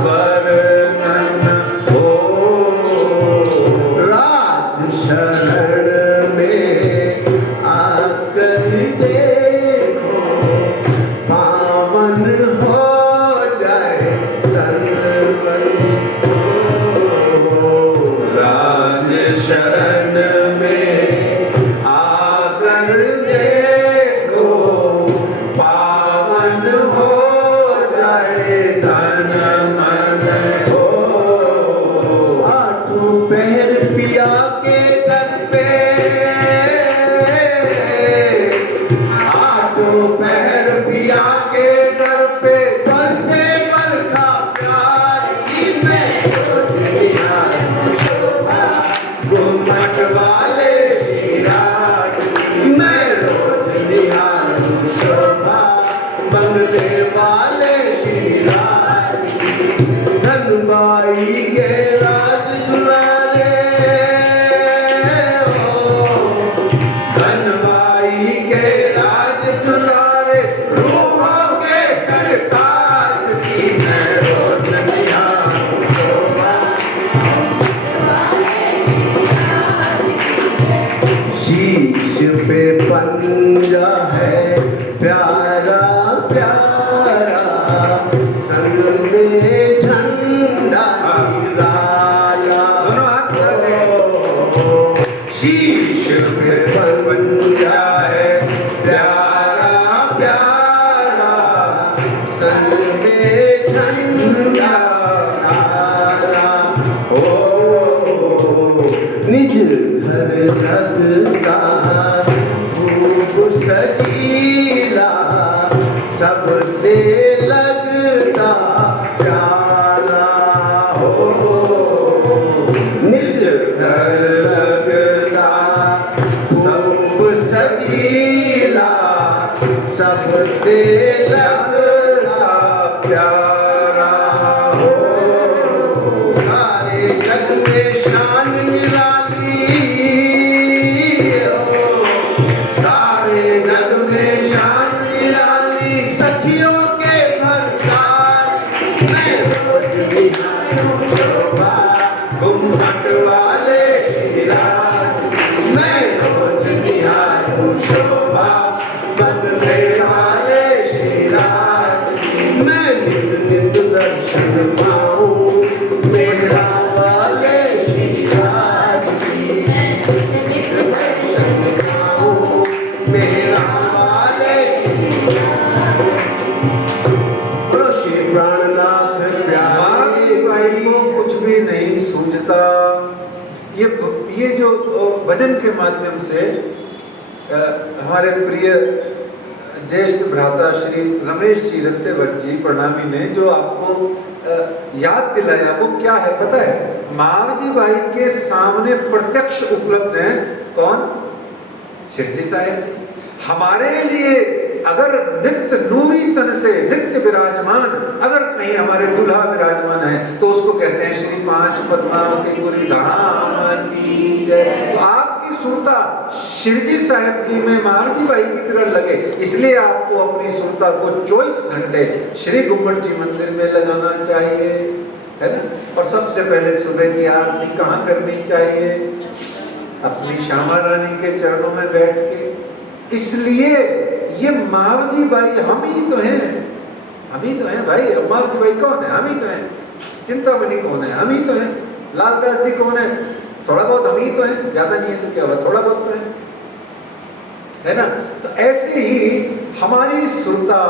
वर्णन हो। शरण में आकर देखो पावन हो जाए तन मन हो। राज शरण में आकर देखो पावन हो जाए तन मन हो। आठों पहर पिया के दर पे, आठों पहर पिया के दर पे बरसे बरखा प्यार की मैं रोज निहारूं शोभा, घूमट वाले श्री राज की मैं रोज निहारूं शोभा, बंगले वाले श्री राज की। धनबाई के राज दुलारे हो, धनबाई के राज दुलारे, रूहों के सरताज की मैं रोज निहारूं शोभा। शीश पे पंजा है प्यारा प्यारा, संग में झंडा लाला। शीश पे पंजा है प्यारा प्यारा, संग में झंडा लाला। ओ निज घर लगता खूब सजीला, सबसे लगता प्यारा हो। निज घर लगता खूब सजीला, सबसे लगता प्यारा हो। सारे जग में शान निराली, मेरा मालिक बोलो श्री प्राणनाथ मावजी भाई को कुछ भी नहीं सूझता। ये जो भजन के माध्यम से हमारे प्रिय ज्येष्ठ भ्राता श्री रमेश जी रस्सेवट जी प्रणामी ने जो आपको याद दिलाया वो क्या है पता है? मावजी भाई के सामने प्रत्यक्ष उपलब्ध है कौन? शिरजी साहिब। हमारे लिए अगर नित्य नूरी तन से नित्य विराजमान अगर कहीं हमारे दूल्हा विराजमान है तो उसको कहते हैं श्री पांच पद्मावतीपुरी धाम की जय। तो आपकी सुरता शिरजी साहिब जी में मावजी भाई की तरह लगे, इसलिए आपको अपनी सुरता को 24 घंटे श्री गुम्बट जी मंदिर में लगाना चाहिए, है ना। और सबसे पहले सुबह की आरती कहाँ करनी चाहिए? अपनी श्यामा रानी के चरणों में बैठ के। इसलिए ये मावजी भाई हम ही तो हैं, हम ही तो हैं भाई। मावजी भाई कौन है? हम ही तो हैं। चिंतामणि कौन है? हम ही तो हैं। लालदास जी कौन है? थोड़ा बहुत हम ही तो हैं, ज्यादा नहीं है तो क्या हुआ, थोड़ा बहुत तो है ना। तो ऐसे ही हमारी सुरता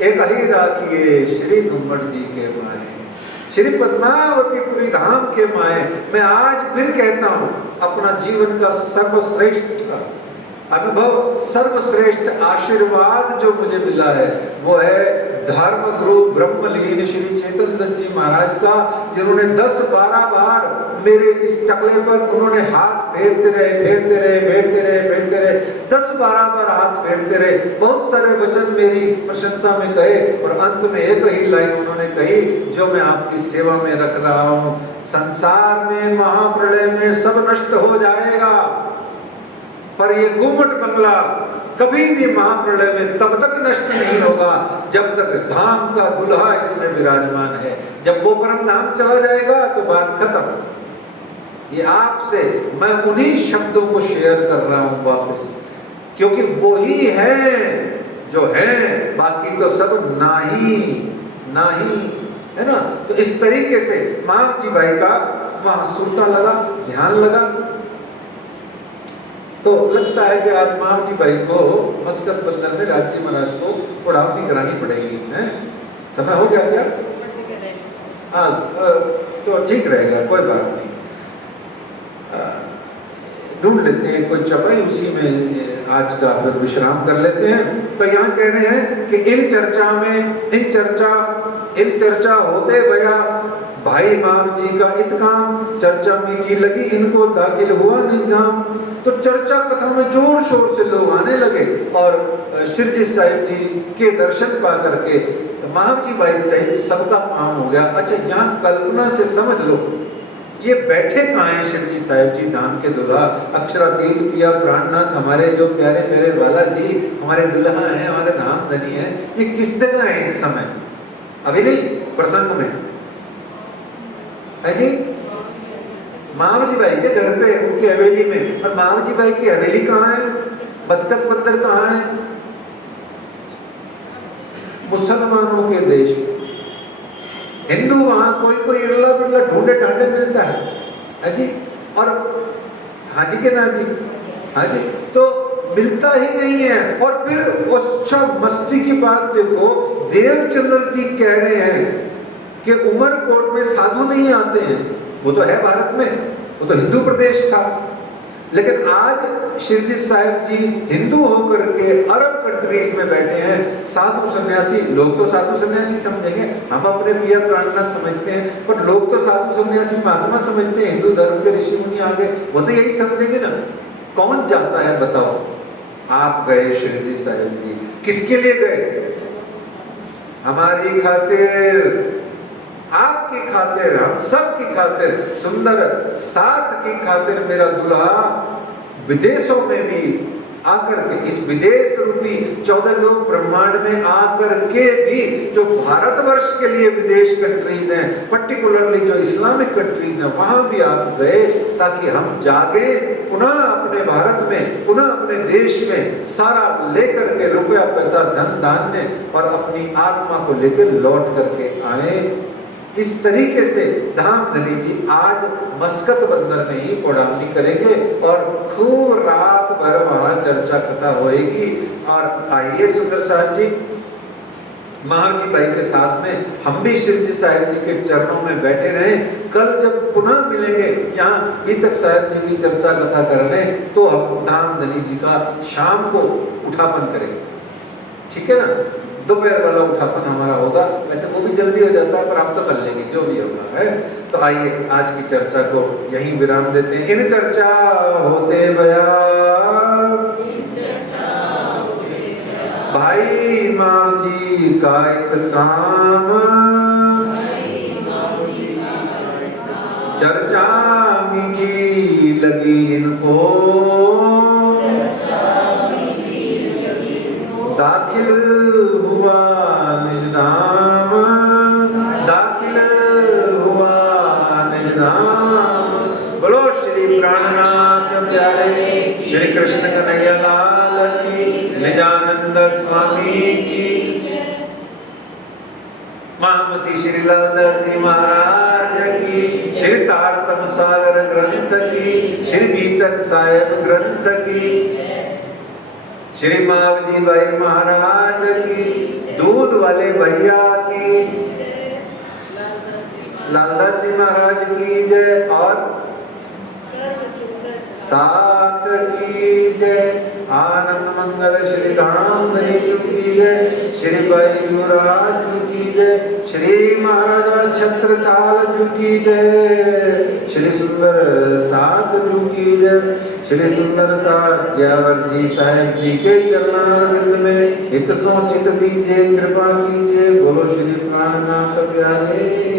एक ही राखिए श्री गुम्बट जी के माए, श्री पद्मावतीपुरी धाम के माए। मैं आज फिर कहता हूं अपना जीवन का सर्वश्रेष्ठ अनुभव, सर्वश्रेष्ठ आशीर्वाद जो मुझे मिला है वो है धर्म गुरु ब्रह्मलीन श्री चेतन दत्त जी महाराज का, जिन्होंने 10-12 बार मेरे इस टकले पर उन्होंने हाथ फेरते रहे 10-12 बार हाथ फेरते रहे। बहुत सारे वचन मेरी इस प्रशंसा में कहे और अंत में एक ही लाइन उन्होंने कही जो मैं आपकी सेवा में रख रहा हूं। संसार में महाप्रलय में सब नष्ट हो जाएगा पर ये गुम्बट बंगला कभी भी महाप्रलय में तब तक नष्ट नहीं होगा जब तक धाम का दुल्हा इसमें विराजमान है। जब वो परम धाम चला जाएगा तो बात खत्म। ये आपसे मैं उन्हीं शब्दों को शेयर कर रहा हूं वापस, क्योंकि वो ही है जो है, बाकी तो सब नाही है ना। तो इस तरीके से मावजी भाई का वहां सुरता लगा, ध्यान लगा। तो लगता है कि आज मावजी भाई को मस्कत बंदर में राज्य महाराज को उड़ावनी करानी पड़ेगी, है? समय हो गया क्या? हाँ, तो ठीक रहेगा, कोई बात नहीं। ढूंढ लेते हैं कोई चपाई, उसी में आज का फिर विश्राम कर लेते हैं। तो यहाँ कह रहे हैं कि इन चर्चा होते भया भाई मावजी का इत्काम, चर्चा मीठी लगी इनको दाखिल हुआ निजाम। तो चर्चा कथा में जोर शोर से लोग आने लगे और शिरजी साहिब जी के दर्शन पा करके मावजी भाई सहित सबका काम हो गया। अच्छा, यहाँ कल्पना से समझ लो ये बैठे कहाँ हैं शिरजी साहिब जी धाम के दुल्हा, अक्षरातीत पिया प्राणनाथ, हमारे जो प्यारे प्यारे वाला जी हमारे दुल्हा हैं, हमारे धाम धनी हैं। ये किस जगह है इस समय? अभी नहीं, प्रसंग में है जी, मावजी भाई के घर पे उनकी हवेली में। और मावजी भाई की हवेली कहाँ है? बस्कत बंदर कहाँ है? मुसलमानों के देश। हिंदू वहां कोई इरला बिरला ढूंढे ढांडे मिलता है जी। और हाँ जी के ना जी, हाँ जी, तो मिलता ही नहीं है। और फिर उस मस्ती की बात देखो, देवचंद्र जी कह रहे हैं कि उमरकोट में साधु नहीं आते हैं। वो तो है भारत में, वो तो हिंदू प्रदेश था, लेकिन आज शिरजी साहिब जी हिंदू होकर के अरब कंट्रीज में बैठे हैं। साधु सन्यासी, लोग तो साधु सन्यासी समझेंगे, हम अपने प्रिय प्राणनाथ समझते हैं, पर लोग तो साधु सन्यासी महात्मा समझते हैं। हिंदू धर्म के ऋषि मुनि आ गए, वो तो यही समझेंगे ना। कौन जाता है बताओ? आप गए शिरजी साहिब जी, किसके लिए गए? हमारी खातिर, आपकी खातिर, हम सब की खातिर, सुंदर साथ की खातिर। मेरा दुल्हा विदेशों में भी आकर के, इस विदेश रूपी 14 लोक ब्रह्मांड में आकर के भी जो भारतवर्ष के लिए विदेश कंट्रीज हैं, पर्टिकुलरली जो इस्लामिक कंट्रीज हैं, वहां भी आप गए ताकि हम जागे पुनः अपने भारत में, पुनः अपने देश में सारा लेकर के रुपया पैसा धन धान्य और अपनी आत्मा को लेकर लौट करके आए। इस तरीके से धामधनी जी आज मस्कत बंदर में ही पौड़ामनी करेंगे और खूब रात भर वहां चर्चा कथा होएगी। और आइए सुंदर साहब जी, महाजी भाई के साथ में हम भी श्री जी साहिब जी के चरणों में बैठे रहे। कल जब पुनः मिलेंगे यहाँ बीतक साहिब जी की चर्चा कथा करने, तो हम धामधनी जी का शाम को उठापन करेंगे, ठीक है ना। दोपहर वाला उठापन हमारा होगा, वैसे वो भी जल्दी हो जाता है पर हम तो कर लेंगे जो भी होगा, है। तो आइए आज की चर्चा को यहीं विराम देते हैं। इन चर्चा होते भाई मावजी का इत काम, चर्चा मीठी लगी इनको, दाखिल हुआ निज धाम, दाखिल हुआ निज धाम। बोलो श्री प्राणनाथ प्यारे श्री कृष्ण कन्हैया लाल की, निजानंद स्वामी की, महामती श्री लालदास जी महाराज की, श्री तारतम सागर ग्रंथ की, श्री बीतक साहेब ग्रंथ की, श्री मावजी भाई महाराज की, दूध वाले भैया की, लालदास जी महाराज की जय, और साथ की जय। आनंद मंगल श्री धामधनी जी की जय, श्री बैजूराज जी की जय, श्री महाराजा छत्रसाल जी की जय, श्री सुंदर साथ जी की जय, श्री सुंदर साथ ज्यावर जी साहेब जी के चरणारविंद में हित सोचित दीजिए, कृपा कीजिए। बोलो श्री प्राणनाथ प्यारे।